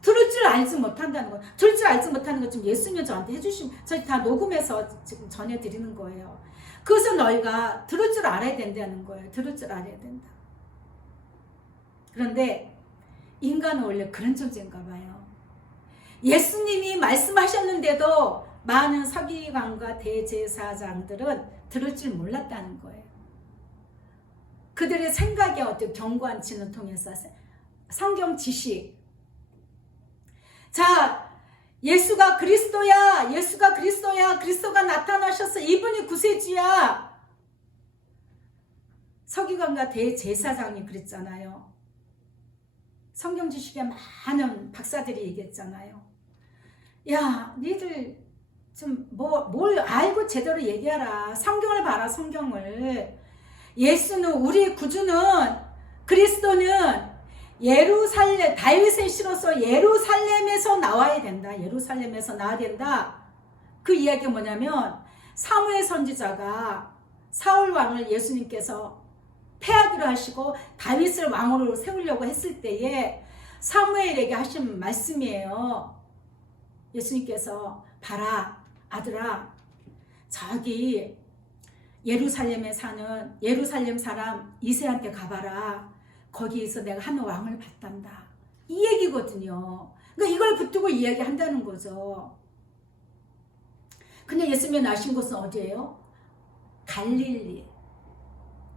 들을 줄 알지 못한다는 거. 들을 줄 알지 못하는 거 지금 예수님이 저한테 해주신, 저희 다 녹음해서 지금 전해드리는 거예요. 그것은 너희가 들을 줄 알아야 된다는 거예요. 들을 줄 알아야 된다. 그런데 인간은 원래 그런 존재인가 봐요. 예수님이 말씀하셨는데도 많은 서기관과 대제사장들은 들을 줄 몰랐다는 거예요. 그들의 생각이 어떤 견고한 지는 통해서 성경 지식. 자, 예수가 그리스도야. 예수가 그리스도야. 그리스도가 나타나셨어. 이분이 구세주야. 서기관과 대제사장이 그랬잖아요. 성경 지식에 많은 박사들이 얘기했잖아요. 야, 니들 좀 뭘 알고 제대로 얘기하라. 성경을 봐라. 성경을. 예수는, 우리 구주는, 그리스도는 예루살렘, 다윗의 씨로서 예루살렘에서 나와야 된다. 예루살렘에서 나와야 된다. 그 이야기가 뭐냐면 사무엘 선지자가 사울 왕을 예수님께서 패하기로 하시고 다윗을 왕으로 세우려고 했을 때에 사무엘에게 하신 말씀이에요. 예수님께서 봐라 아들아, 저기 예루살렘에 사는 예루살렘 사람 이새한테 가봐라. 거기에서 내가 한 왕을 봤단다. 이 얘기거든요. 그러니까 이걸 붙들고 이야기한다는 거죠. 근데 예수님이 나신 곳은 어디예요? 갈릴리.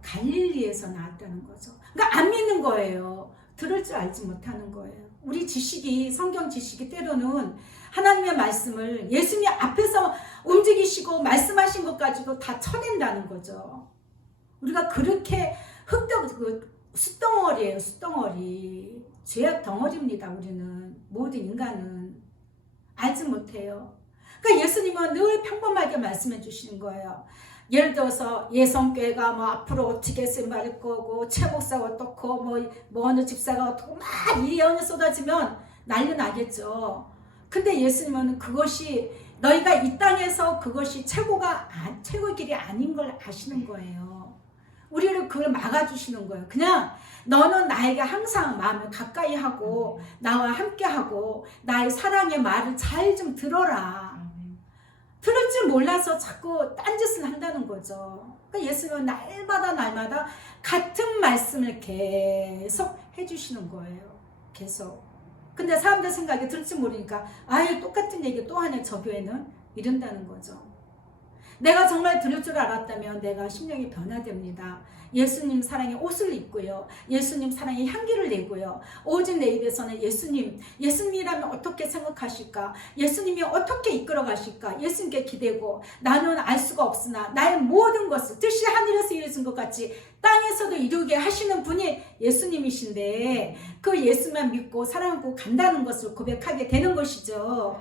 갈릴리에서 나왔다는 거죠. 그러니까 안 믿는 거예요. 들을 줄 알지 못하는 거예요. 우리 지식이, 성경 지식이 때로는 하나님의 말씀을 예수님 앞에서 움직이시고 말씀하신 것 가지고 다 쳐낸다는 거죠. 우리가 그렇게 숫덩어리예요. 숫덩어리. 죄악 덩어리입니다. 우리는. 모든 인간은. 알지 못해요. 그러니까 예수님은 늘 평범하게 말씀해 주시는 거예요. 예를 들어서 예성교회가 뭐 앞으로 어떻게 말할 거고 최목사가 어떻고 뭐 어느 집사가 어떻고 막 이 예언이 쏟아지면 난리 나겠죠. 근데 예수님은 그것이 너희가 이 땅에서 그것이 최고의 길이 아닌 걸 아시는 거예요. 우리를 그걸 막아주시는 거예요. 그냥 너는 나에게 항상 마음을 가까이 하고 나와 함께 하고 나의 사랑의 말을 잘 좀 들어라. 들을 줄 몰라서 자꾸 딴짓을 한다는 거죠. 그러니까 예수님은 날마다 같은 말씀을 계속 해주시는 거예요. 계속. 근데 사람들 생각에 들을 줄 모르니까 아예 똑같은 얘기 또 하네 저 교회는 이런다는 거죠. 내가 정말 들을 줄 알았다면 내가 심령이 변화됩니다. 예수님 사랑의 옷을 입고요. 예수님 사랑의 향기를 내고요. 오직 내 입에서는 예수님이라면 어떻게 생각하실까? 예수님이 어떻게 이끌어 가실까? 예수님께 기대고 나는 알 수가 없으나 나의 모든 것을 뜻이 하늘에서 이루어진 것 같이 땅에서도 이루게 하시는 분이 예수님이신데 그 예수만 믿고 사랑하고 간다는 것을 고백하게 되는 것이죠.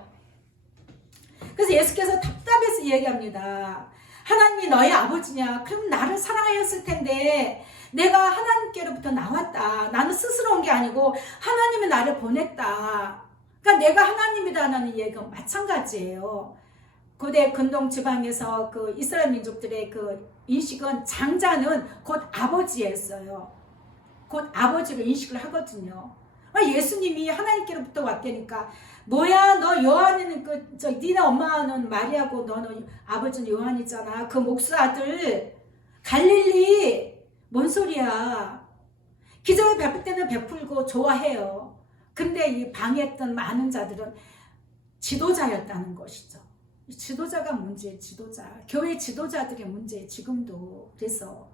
그래서 예수께서 답답해서 이야기합니다. 하나님이 너의 아버지냐? 그럼 나를 사랑하였을 텐데 내가 하나님께로부터 나왔다. 나는 스스로 온 게 아니고 하나님이 나를 보냈다. 그러니까 내가 하나님이다라는 얘기가 마찬가지예요. 고대 근동 지방에서 그 이스라엘 민족들의 그 인식은 장자는 곧 아버지였어요. 곧 아버지로 인식을 하거든요. 예수님이 하나님께로부터 왔다니까 뭐야 너 요한이는 니네 엄마는 마리아고 너는 아버지는 요한이잖아. 그 목수 아들 갈릴리 뭔 소리야. 기적을 베풀 때는 베풀고 좋아해요. 근데 이 방해했던 많은 자들은 지도자였다는 것이죠. 지도자가 문제예요. 지도자. 교회 지도자들의 문제예요. 지금도. 그래서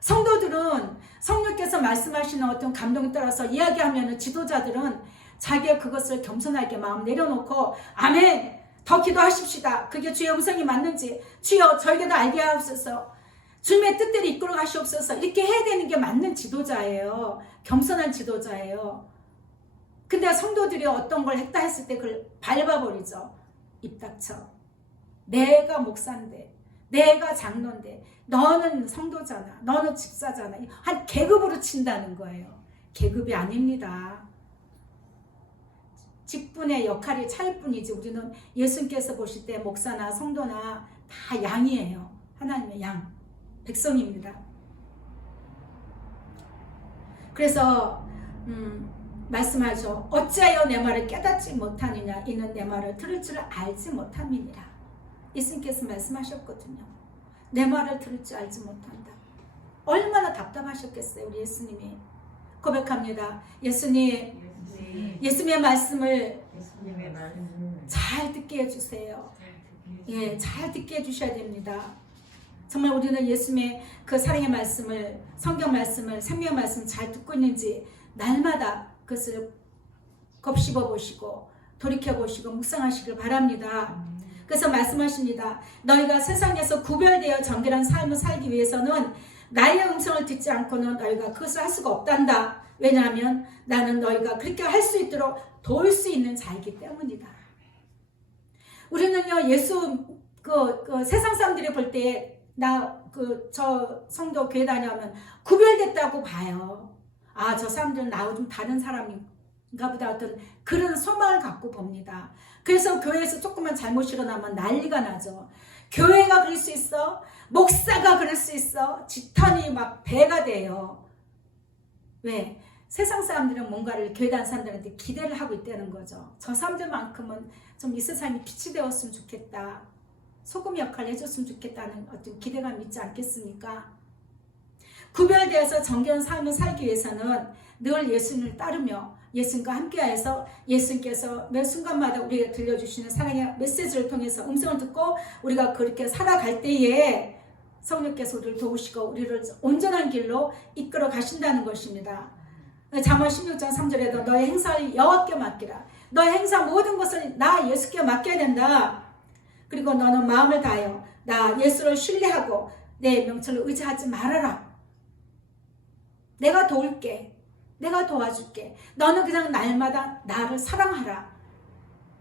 성도들은 성령께서 말씀하시는 어떤 감동에 따라서 이야기하면 지도자들은 자기의 그것을 겸손하게 마음 내려놓고 아멘! 더 기도하십시다. 그게 주의 음성이 맞는지 주여 저에게도 알게 하옵소서. 주님의 뜻대로 이끌어 가시옵소서. 이렇게 해야 되는 게 맞는 지도자예요. 겸손한 지도자예요. 근데 성도들이 어떤 걸 했다 했을 때 그걸 밟아버리죠. 입 닥쳐. 내가 목사인데, 내가 장로인데, 너는 성도잖아. 너는 집사잖아. 한 계급으로 친다는 거예요. 계급이 아닙니다. 직분의 역할이 차일 뿐이지 우리는 예수님께서 보실 때 목사나 성도나 다 양이에요. 하나님의 양, 백성입니다. 그래서 말씀하죠. 어찌하여 내 말을 깨닫지 못하느냐. 이는 내 말을 들을 줄 알지 못함이니라. 예수님께서 말씀하셨거든요. 내 말을 들을 줄 알지 못한다. 얼마나 답답하셨겠어요. 우리 예수님이. 고백합니다. 예수님, 예수님의 말씀을 잘 듣게 해주세요. 예, 잘 듣게 해주셔야 됩니다. 정말 우리는 예수님의 그 사랑의 말씀을, 성경 말씀을, 생명의 말씀을 잘 듣고 있는지 날마다 그것을 곱씹어 보시고 돌이켜 보시고 묵상하시길 바랍니다. 그래서 말씀하십니다. 너희가 세상에서 구별되어 정결한 삶을 살기 위해서는 나의 음성을 듣지 않고는 너희가 그것을 할 수가 없단다. 왜냐하면 나는 너희가 그렇게 할 수 있도록 도울 수 있는 자이기 때문이다. 우리는요, 예수 그 세상 사람들이 볼 때 저 성도 교회 다녀오면 구별됐다고 봐요. 아, 저 사람들은 나하고 좀 다른 사람인가 보다 어떤 그런 소망을 갖고 봅니다. 그래서 교회에서 조금만 잘못 일어나면 난리가 나죠. 교회가 그럴 수 있어? 목사가 그럴 수 있어? 지탄이 막 배가 돼요. 왜? 세상 사람들은 뭔가를 교회 다니는 사람들한테 기대를 하고 있다는 거죠. 저 사람들만큼은 좀 이 세상이 빛이 되었으면 좋겠다. 소금 역할을 해줬으면 좋겠다는 어떤 기대감이 있지 않겠습니까? 구별되어서 정결한 삶을 살기 위해서는 늘 예수님을 따르며 예수님과 함께하여서 예수님께서 매 순간마다 우리에게 들려주시는 사랑의 메시지를 통해서 음성을 듣고 우리가 그렇게 살아갈 때에 성령께서 우리를 도우시고 우리를 온전한 길로 이끌어 가신다는 것입니다. 잠언 16장 3절에도 너의 행사를 여호와께 맡기라. 너의 행사 모든 것을 나 예수께 맡겨야 된다. 그리고 너는 마음을 다하여 나 예수를 신뢰하고 내 명철을 의지하지 말아라. 내가 도울게. 내가 도와줄게. 너는 그냥 날마다 나를 사랑하라.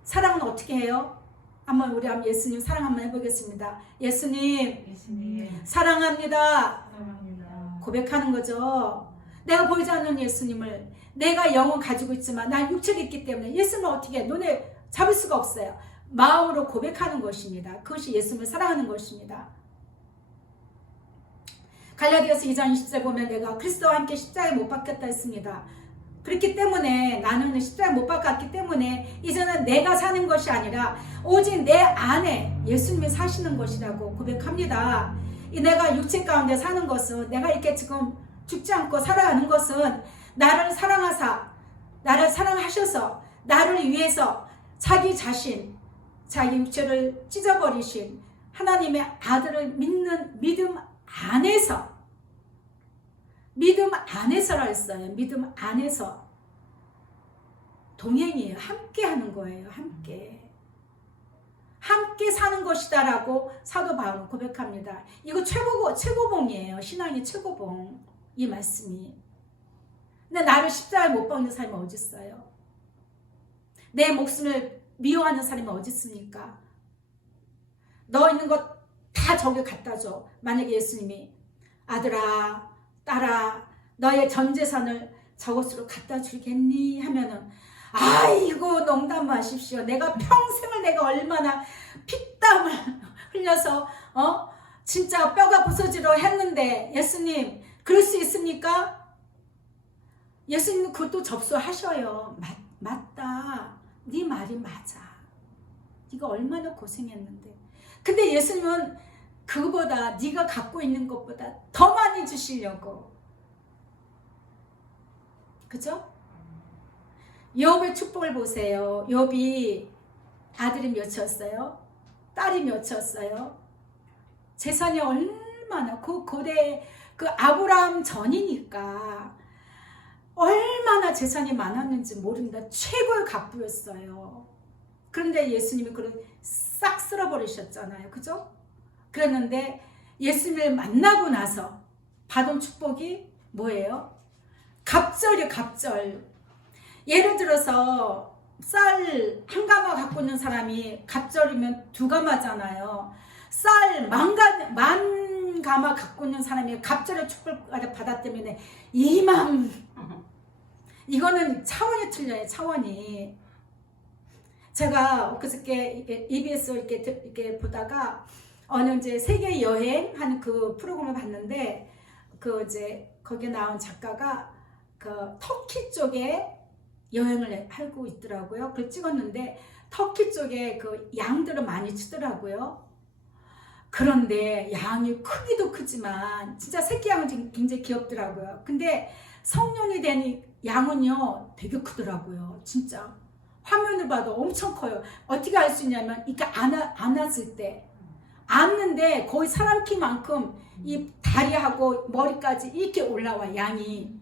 사랑은 어떻게 해요? 한번 예수님 사랑 한번 해보겠습니다. 예수님 사랑합니다. 고백하는 거죠. 내가 보이지 않는 예수님을, 내가 영은 가지고 있지만 난 육체가 있기 때문에 예수님을 어떻게 눈에 잡을 수가 없어요. 마음으로 고백하는 것입니다. 그것이 예수님을 사랑하는 것입니다. 갈라디아서 2장 20절 보면 내가 그리스도와 함께 십자가에 못 박혔다 했습니다. 그렇기 때문에 나는 십자가에 못 박혔기 때문에 이제는 내가 사는 것이 아니라 오직 내 안에 예수님이 사시는 것이라고 고백합니다. 이 내가 육체 가운데 사는 것은, 내가 이렇게 지금 죽지 않고 살아가는 것은 나를 사랑하사, 나를 사랑하셔서 나를 위해서 자기 자신, 자기 육체를 찢어버리신 하나님의 아들을 믿는 믿음 안에서라 했어요. 믿음 안에서 동행이에요. 함께 하는 거예요. 함께 사는 것이다라고 사도 바울은 고백합니다. 이거 최고봉이에요. 신앙의 최고봉. 이 말씀이. 근데 나를 십자가에 못 박는 사람이 어디 있어요? 내 목숨을 미워하는 사람이 어디 있습니까? 너 있는 것 다 저기 갖다 줘. 만약에 예수님이 아들아, 딸아, 너의 전 재산을 저것으로 갖다 주겠니? 하면은 아이고 농담 마십시오. 내가 평생을 내가 얼마나 피땀을 흘려서 진짜 뼈가 부서지려 했는데 예수님 그럴 수 있습니까? 예수님 그것도 접수하셔요. 맞다. 네 말이 맞아. 네가 얼마나 고생했는데. 근데 예수님은 그거보다 네가 갖고 있는 것보다 더 많이 주시려고. 그죠? 욥의 축복을 보세요. 욥이 아들이 몇이었어요? 딸이 몇이었어요? 재산이 얼마나 그 고대 그 아브라함 전이니까 얼마나 재산이 많았는지 모른다. 최고의 갑부였어요. 그런데 예수님이 그걸 싹 쓸어버리셨잖아요. 그죠? 그랬는데 예수님을 만나고 나서 받은 축복이 뭐예요? 갑절이에요. 갑절. 예를 들어서 쌀 한 가마 갖고 있는 사람이 갑절이면 두 가마잖아요. 쌀 만 가마 갖고 있는 사람이 갑절의 축복을 받았다면 2만. 이거는 차원이 틀려요. 차원이. 제가 엊그저께 EBS 이렇게 보다가 어느 이제 세계 여행 하는 그 프로그램을 봤는데 그 이제 거기에 나온 작가가 그 터키 쪽에 여행을 하고 있더라고요. 그걸 찍었는데 터키 쪽에 그 양들을 많이 치더라고요. 그런데 양이 크기도 크지만 진짜 새끼 양은 굉장히 귀엽더라고요. 근데 성년이 된 양은요 되게 크더라고요. 진짜 화면을 봐도 엄청 커요. 어떻게 알 수 있냐면 이렇게 안았을 때 안는데 거의 사람 키만큼 이 다리하고 머리까지 이렇게 올라와 양이.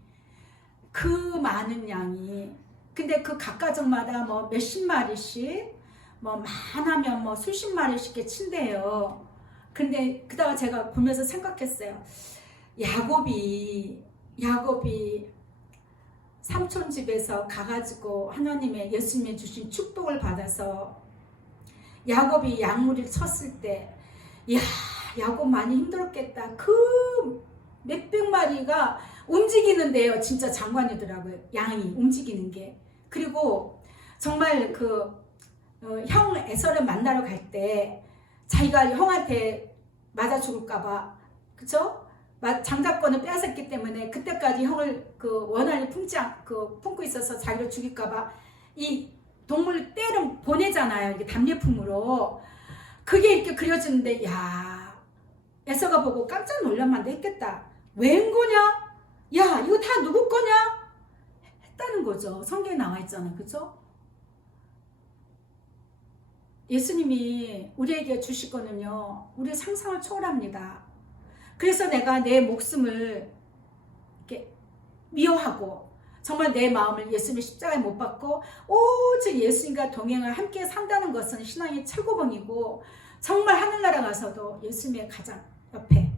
그 많은 양이. 근데 그 각가정마다 뭐 몇십 마리씩 뭐 많으면 뭐 수십 마리씩 이렇게 친대요. 근데 그다가 제가 보면서 생각했어요. 야곱이 삼촌 집에서 가가지고 하나님의 예수님이 주신 축복을 받아서 야곱이 양무리를 쳤을 때, 야 야곱 많이 힘들었겠다. 그 몇백 마리가 움직이는데요. 진짜 장관이더라고요. 양이 움직이는 게. 그리고 정말 형 에서를 만나러 갈 때 자기가 형한테 맞아 죽을까봐, 그쵸? 장자권을 빼앗았기 때문에 그때까지 형을 원한을 품고 있어서 자기를 죽일까봐 이 동물 떼를 보내잖아요. 이게 답례품으로. 그게 이렇게 그려지는데, 야, 에서가 보고 깜짝 놀란만도 했겠다. 웬 거냐? 야, 이거 다 누구 거냐? 했다는 거죠. 성경에 나와 있잖아요. 그죠? 예수님이 우리에게 주실 거는요, 우리의 상상을 초월합니다. 그래서 내가 내 목숨을 이렇게 미워하고 정말 내 마음을 예수님의 십자가에 못 박고 오직 예수님과 동행을 함께 산다는 것은 신앙의 최고봉이고, 정말 하늘나라 가서도 예수님의 가장 옆에,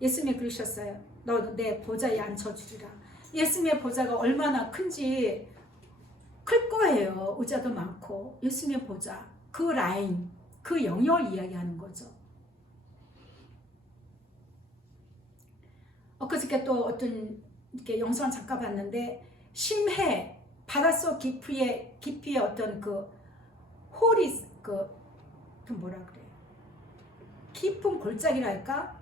예수님이 그러셨어요. 너 내 보좌에 앉혀주리라. 예수님의 보좌가 얼마나 큰지 클 거예요. 의자도 많고. 예수님의 보좌, 그 라인, 그 영역을 이야기하는 거죠. 엊그저께 또 어떤 이렇게 영상을 잠깐 봤는데, 심해 바닷속 깊이에 어떤 그 홀이 그 뭐라 그래요? 깊은 골짜기랄까?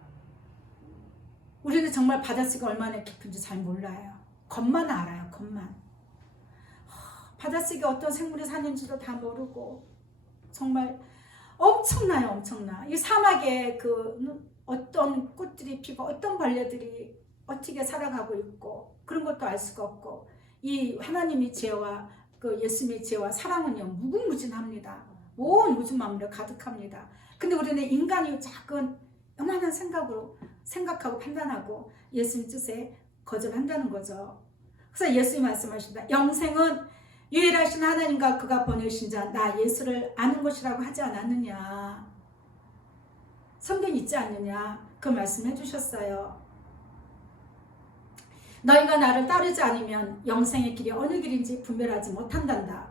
우리는 정말 바닷속이 얼마나 깊은지 잘 몰라요. 겉만 알아요. 겉만. 바닷속에 어떤 생물이 사는지도 다 모르고 정말 엄청나요. 엄청나. 이 사막에 어떤 꽃들이 피고 어떤 벌레들이 어떻게 살아가고 있고 그런 것도 알 수가 없고, 이 하나님의 지혜와 예수님의 지혜와 사랑은요 무궁무진합니다. 온 우주 만물에 가득합니다. 근데 우리는 인간이 작은 요만한 생각하고 판단하고 예수님 뜻에 거절한다는 거죠. 그래서 예수님 말씀하십니다. 영생은 유일하신 하나님과 그가 보내신 자 나 예수를 아는 것이라고 하지 않았느냐. 성경에 있지 않느냐. 그 말씀해 주셨어요. 너희가 나를 따르지 않으면 영생의 길이 어느 길인지 분별하지 못한단다.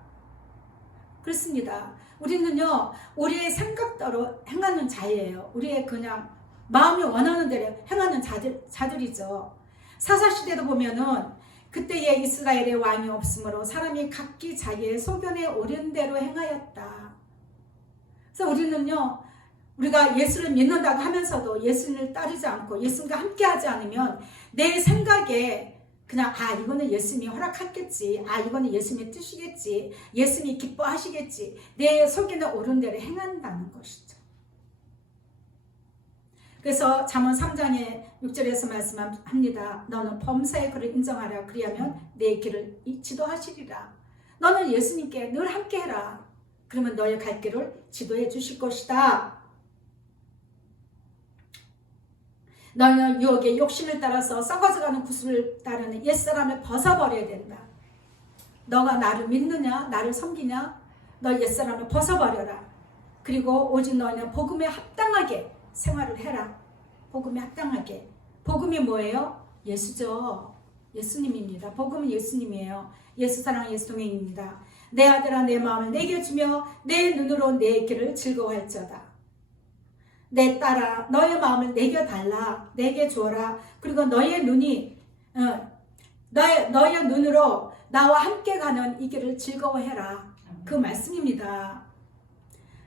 그렇습니다. 우리는요 우리의 생각대로 행하는 자예요. 우리의 그냥 마음이 원하는 대로 행하는 자들이죠. 사사시대도 보면은 그때에 이스라엘의 왕이 없으므로 사람이 각기 자기의 소견에 옳은 대로 행하였다. 그래서 우리는요 우리가 예수를 믿는다고 하면서도 예수님을 따르지 않고 예수님과 함께하지 않으면 내 생각에 그냥 이거는 예수님이 허락했겠지, 이거는 예수님의 뜻이겠지, 예수님이 기뻐하시겠지, 내 속에는 옳은 대로 행한다는 것이죠. 그래서 잠언 3장의 6절에서 말씀합니다. 너는 범사의 그를 인정하라. 그리하면 내 길을 지도하시리라. 너는 예수님께 늘 함께해라. 그러면 너의 갈 길을 지도해 주실 것이다. 너는 유혹의 욕심을 따라서 썩어져가는 구습을 따르는 옛사람을 벗어버려야 된다. 너가 나를 믿느냐, 나를 섬기냐, 너 옛사람을 벗어버려라. 그리고 오직 너는 복음에 합당하게 생활을 해라. 복음에 합당하게. 복음이 뭐예요? 예수죠. 예수님입니다. 복음은 예수님이에요. 예수 사랑, 예수 동행입니다. 내 아들아 내 마음을 내게 주며 내 눈으로 내 길을 즐거워할지어다. 내 딸아 너의 마음을 내게 달라. 내게 주어라. 그리고 너의 눈이 너의 눈으로 나와 함께 가는 이 길을 즐거워해라. 그 말씀입니다.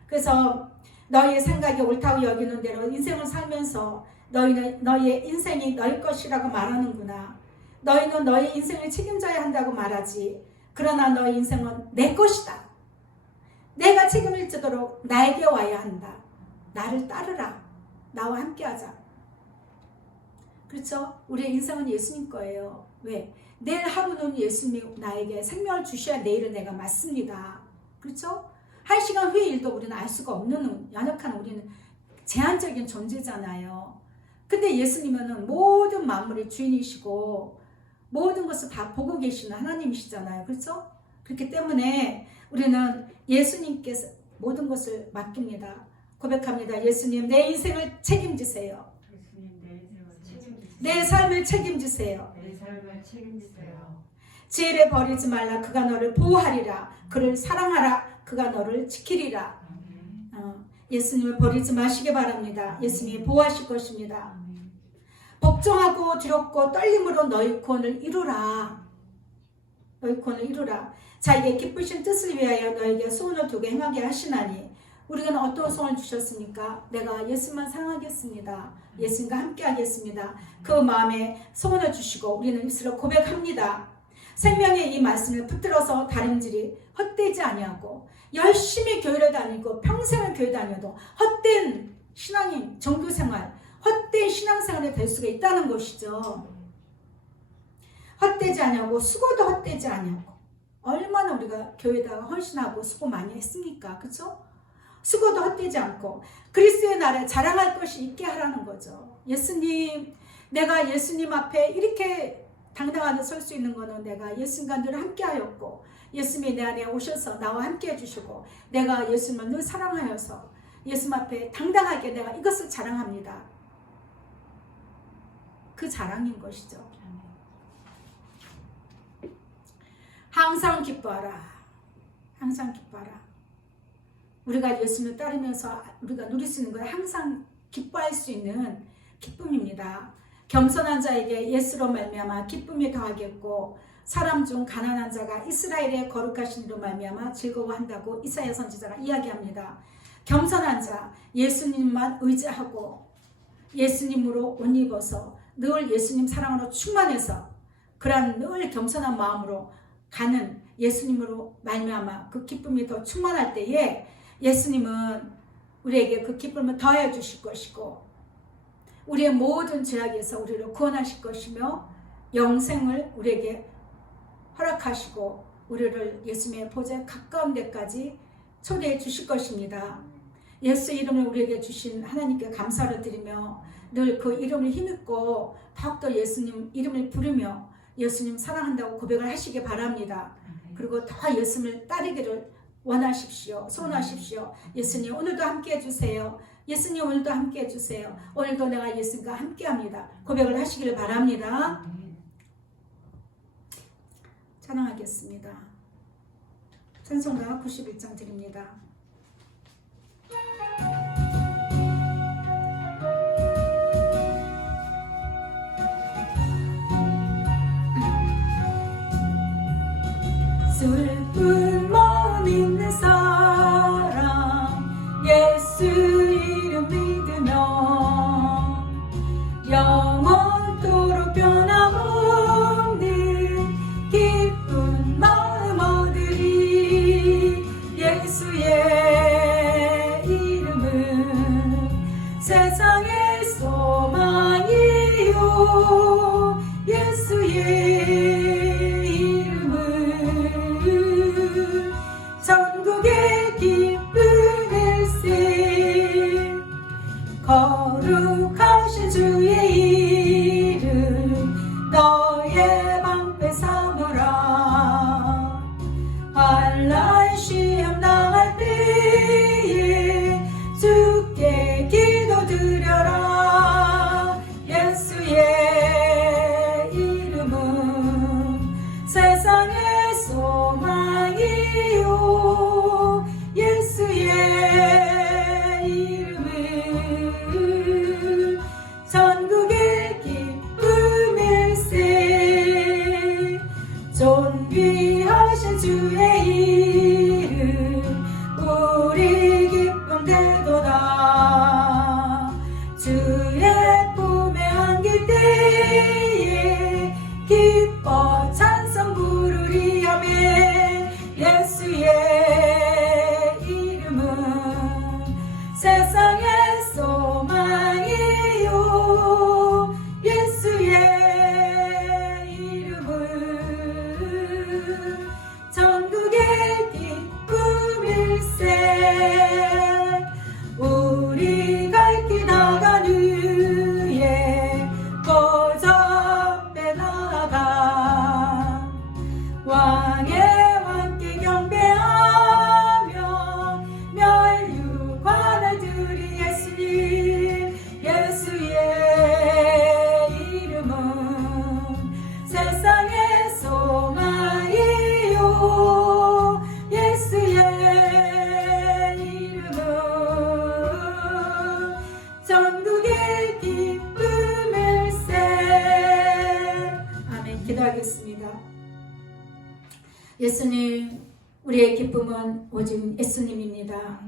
그래서 너의 생각이 옳다고 여기는 대로 인생을 살면서 너의 인생이 너의 것이라고 말하는구나. 너희는 너의 인생을 책임져야 한다고 말하지. 그러나 너의 인생은 내 것이다. 내가 책임을 지도록 나에게 와야 한다. 나를 따르라. 나와 함께하자. 그렇죠? 우리의 인생은 예수님 거예요. 왜? 내일 하루는 예수님이 나에게 생명을 주셔야 내일은 내가 맞습니다. 그렇죠? 1시간 후의 일도 우리는 알 수가 없는 연약한 우리는 제한적인 존재잖아요. 근데 예수님은 모든 만물의 주인이시고 모든 것을 다 보고 계시는 하나님이시잖아요. 그렇죠? 그렇기 때문에 우리는 예수님께서 모든 것을 맡깁니다. 고백합니다. 예수님 내 인생을 책임지세요. 내 삶을 책임지세요. 지혜를 버리지 말라. 그가 너를 보호하리라. 그를 사랑하라. 그가 너를 지키리라. 예수님을 버리지 마시기 바랍니다. 예수님이 보호하실 것입니다. 복종하고 두렵고 떨림으로 너희 구원을 이루라. 너희 구원을 이루라. 자기의 기쁘신 뜻을 위하여 너에게 소원을 두게 행하게 하시나니. 우리가 어떤 소원을 주셨습니까? 내가 예수만 사랑하겠습니다. 예수님과 함께 하겠습니다. 그 마음에 소원을 주시고 우리는 입술로 고백합니다. 생명의 이 말씀을 붙들어서 다림질이 헛되지 아니하고 열심히 교회를 다니고 평생을 교회 다녀도 헛된 신앙인 종교생활, 헛된 신앙생활이 될 수가 있다는 것이죠. 헛되지 아니하고 수고도 헛되지 아니하고. 얼마나 우리가 교회에다가 헌신하고 수고 많이 했습니까? 그렇죠? 수고도 헛되지 않고 그리스도의 날에 자랑할 것이 있게 하라는 거죠. 예수님, 내가 예수님 앞에 이렇게 당당하게 설 수 있는 것은 내가 예수님과 늘 함께 하였고 예수님이 내 안에 오셔서 나와 함께 해주시고 내가 예수님을 늘 사랑하여서 예수님 앞에 당당하게 내가 이것을 자랑합니다. 그 자랑인 것이죠. 항상 기뻐하라. 항상 기뻐하라. 우리가 예수님을 따르면서 우리가 누릴 수 있는 건 항상 기뻐할 수 있는 기쁨입니다. 겸손한 자에게 예수로 말미암아 기쁨이 더하겠고 사람 중 가난한 자가 이스라엘의 거룩하신 이로 말미암아 즐거워한다고 이사야 선지자가 이야기합니다. 겸손한 자, 예수님만 의지하고 예수님으로 옷 입어서 늘 예수님 사랑으로 충만해서 그런 늘 겸손한 마음으로 가는 예수님으로 말미암아 그 기쁨이 더 충만할 때에 예수님은 우리에게 그 기쁨을 더해 주실 것이고 우리의 모든 죄악에서 우리를 구원하실 것이며 영생을 우리에게 허락하시고 우리를 예수님의 보좌에 가까운 데까지 초대해 주실 것입니다. 예수 이름을 우리에게 주신 하나님께 감사를 드리며 늘 그 이름을 힘입고 더욱더 예수님 이름을 부르며 예수님 사랑한다고 고백을 하시기 바랍니다. 그리고 더 예수님을 따르기를 원하십시오. 소원하십시오. 예수님 오늘도 함께 해주세요. 예수님 오늘도 함께 해주세요. 오늘도 내가 예수님과 함께합니다. 고백을 하시기를 바랍니다. 찬양하겠습니다. 찬송가 91장 드립니다. 슬픈 마음 있는 사람 예수 이름 믿으며 영원토록 변함없는 기쁜 마음 얻으리. 예수의 이름은 세상의 소망이요 예수의 이름은 존귀하신 주의 이름 우리 기쁨 되도다. 주의 품에 안길 때에 기뻐 찬송 부르리. 아멘. 예수의 이름은 세상의 소망이요. 예수의 이름은 전국의 기쁨일세. 우리 갈 길 나간 후에 거점에 나가 왕의 왕께 경배하며 멸류관을 드리. 예수님 예수의 이름은 세상의 소망이요. 예수의 이름은 전국의 기쁨일세. 아멘. 기도하겠습니다. 예수님, 우리의 기쁨은 오직 예수님입니다.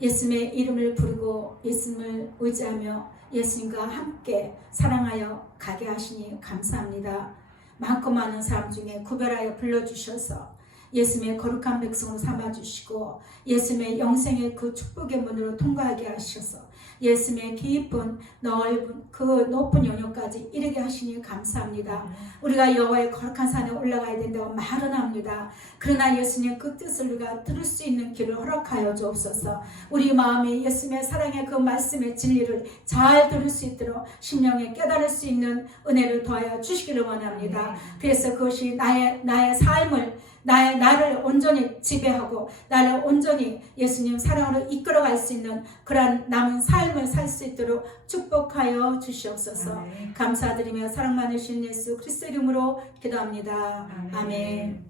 예수님의 이름을 부르고 예수님을 의지하며 예수님과 함께 사랑하여 가게 하시니 감사합니다. 많고 많은 사람 중에 구별하여 불러주셔서 예수님의 거룩한 백성으로 삼아주시고 예수님의 영생의 그 축복의 문으로 통과하게 하셔서 예수님의 깊은 넓은 그 높은 영역까지 이르게 하시니 감사합니다. 우리가 여호와의 거룩한 산에 올라가야 된다고 말은 합니다. 그러나 예수님의 그 뜻을 우리가 들을 수 있는 길을 허락하여 주옵소서. 우리 마음에 예수님의 사랑의 그 말씀의 진리를 잘 들을 수 있도록 심령에 깨달을 수 있는 은혜를 더하여 주시기를 원합니다. 그래서 그것이 나의 삶을 나를 온전히 지배하고 나를 온전히 예수님 사랑으로 이끌어갈 수 있는 그러한 남은 삶을 살 수 있도록 축복하여 주시옵소서. 아멘. 감사드리며 사랑 많으신 예수 그리스도 이름으로 기도합니다. 아멘. 아멘.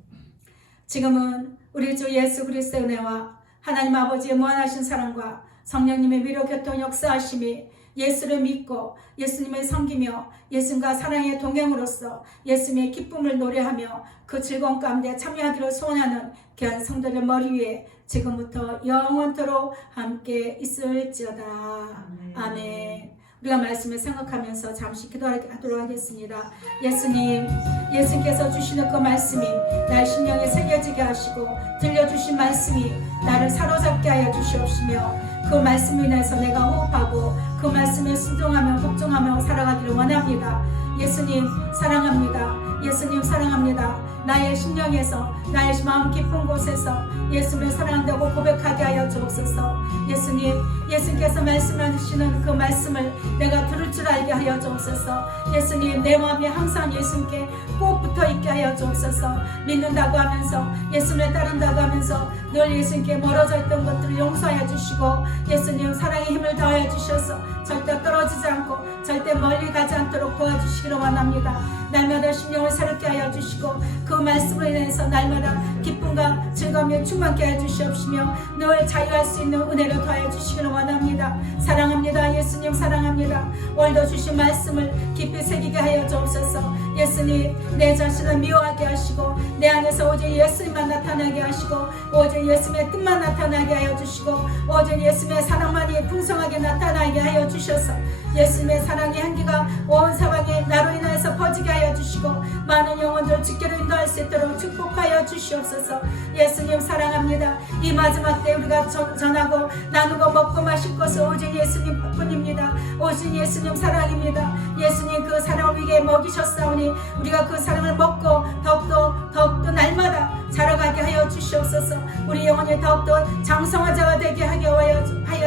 지금은 우리 주 예수 그리스도의 은혜와 하나님 아버지의 무한하신 사랑과 성령님의 위로 교통 역사하심이 예수를 믿고 예수님을 섬기며 예수님과 사랑의 동행으로서 예수님의 기쁨을 노래하며 그 즐거운 가운데 참여하기를 소원하는 귀한 성도들 머리 위에 지금부터 영원토록 함께 있을지어다. 아멘. 아멘. 우리가 말씀을 생각하면서 잠시 기도하도록 하겠습니다. 예수님께서 주시는 그 말씀이 나의 심령에 새겨지게 하시고 들려주신 말씀이 나를 사로잡게 하여 주시옵시며 그 말씀을 인해서 내가 호흡하고 그 말씀에 순종하며 복종하며 살아가기를 원합니다. 예수님 사랑합니다. 예수님 사랑합니다. 나의 심령에서 나의 마음 깊은 곳에서 예수님을 사랑한다고 고백하게 하여 주옵소서. 예수님께서 말씀하시는 그 말씀을 내가 들을 줄 알게 하여 주옵소서. 예수님 내 마음이 항상 예수님께 꼭 붙어있게 하여 주옵소서. 믿는다고 하면서 예수님을 따른다고 하면서 늘 예수님께 멀어져 있던 것들을 용서하여 주시고 예수님 사랑의 힘을 더하여 주셔서 절대 떨어지지 않고 절대 멀리 가지 않도록 도와주시기를 원합니다. 날마다 심령을 새롭게 하여 주시고 그 말씀으로 인해서 날마다 기쁨과 즐거움에 충만케 하여 주시옵시며 늘 자유할 수 있는 은혜를 더하여 주시기를 원합니다. 사랑합니다. 예수님 사랑합니다. 오늘도 주신 말씀을 깊이 새기게 하여 주옵소서. 예수님 내 자신을 미워하게 하시고 내 안에서 오직 예수님만 나타나게 하시고 오직 예수님의 뜻만 나타나게 하여 주시고 오직 예수님의 사랑만이 풍성하게 나타나게 하여 주셔서 예수님의 사랑의 향기가 온 사방에 나로 인하여서 퍼지게 하여 주시고 많은 영혼들 주께로 인도할 수 있도록 축복하여 주시옵소서. 예수님 사랑합니다. 이 마지막 때 우리가 전하고 나누고 먹고 마실 것은 오직 예수님 뿐입니다. 오직 예수님 사랑입니다. 예수님 그 사랑을 위해 먹이셨사오니 우리가 그 사랑을 먹고 더욱더 날마다 자라가게 하여 주시옵소서. 우리 영혼이 더욱더 장성한 자가 되게 하여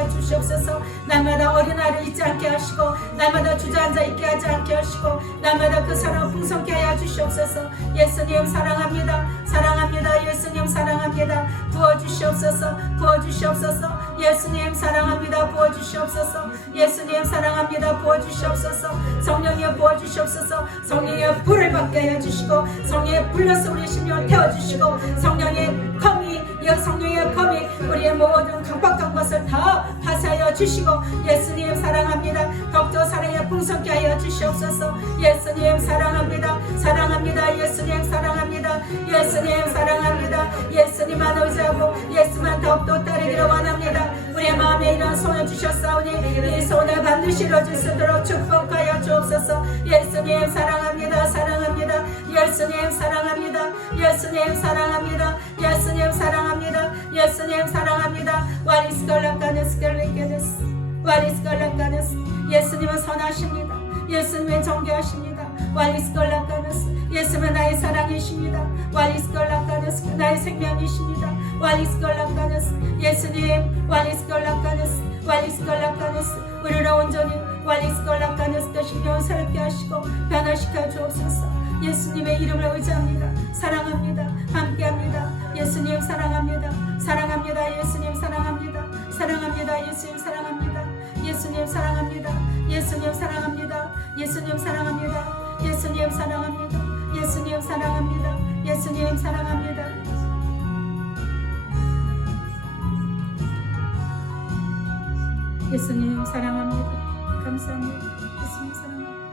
주시옵소서. 날마다 어린아이를 잊지 않게 하시고 날마다 주저앉아 있게 하지 않게 하시고 날마다 그 사랑을 풍성케 하여 주시옵소서. 예수님 사랑합니다. 사랑합니다. 예수님 사랑합니다. 부어주시옵소서. 부어주시옵소서. 부어주시옵소서. 예수님 사랑합니다. 부어주시옵소서. 예수님 사랑합니다. 부어주시옵소서. 성령님 부어주시옵소서. 성령의 불을 받게 하여 주시고 성령의 불러서 우리 심령을 태워주시고 성령의 검이 성령의 검이 우리의 모든 강박한 것을 다 파쇄하여 주시고 예수님 사랑합니다. 더욱더 사랑에 풍성케 하여 주시옵소서. 예수님 사랑합니다. 사랑합니다. 예수님 사랑합니다. 예수님 사랑합니다. 예수님만 의지하고 예수만 더욱더 따르기를 원합니다. 우리의 마음에 이런 소원을 주셨사오니 이 소원을 반드시 이루어질 수 있도록 축복하여 주옵소서. 예수님 사랑합니다. 사랑합니다. 예수님 사랑합니다. 예수님 사랑합니다. 예수님 사랑합니다. 예수님 사랑합니다. 와리스컬라카네스켈레케데스 와리스컬라카네스 예수님은 선하십니다. 예수님은 정결하십니다. 와리스컬라카네스 예수님은 나의 사랑이십니다. 와리스컬라카네스 나의 생명이십니다. 와리스컬라카네스 예수님 와리스컬라카네스 와리스컬라카네스 우리를 온전히 와리스컬라카네스 심령을 새롭게 하시고 변화시켜 주옵소서. 예수님의 이름을 의지합니다. 사랑합니다. 함께합니다. 예수님 사랑합니다. 사랑합니다. 예수님 사랑합니다. 사랑합니다. 예수님 사랑합니다. 예수님 사랑합니다. 예수님 사랑합니다. 예수님 사랑합니다. 예수님 사랑합니다. 예수님 사랑합니다. 예수님 사랑합니다. 예수님 사랑합니다. 감사합니다. 예수님 사랑합니다.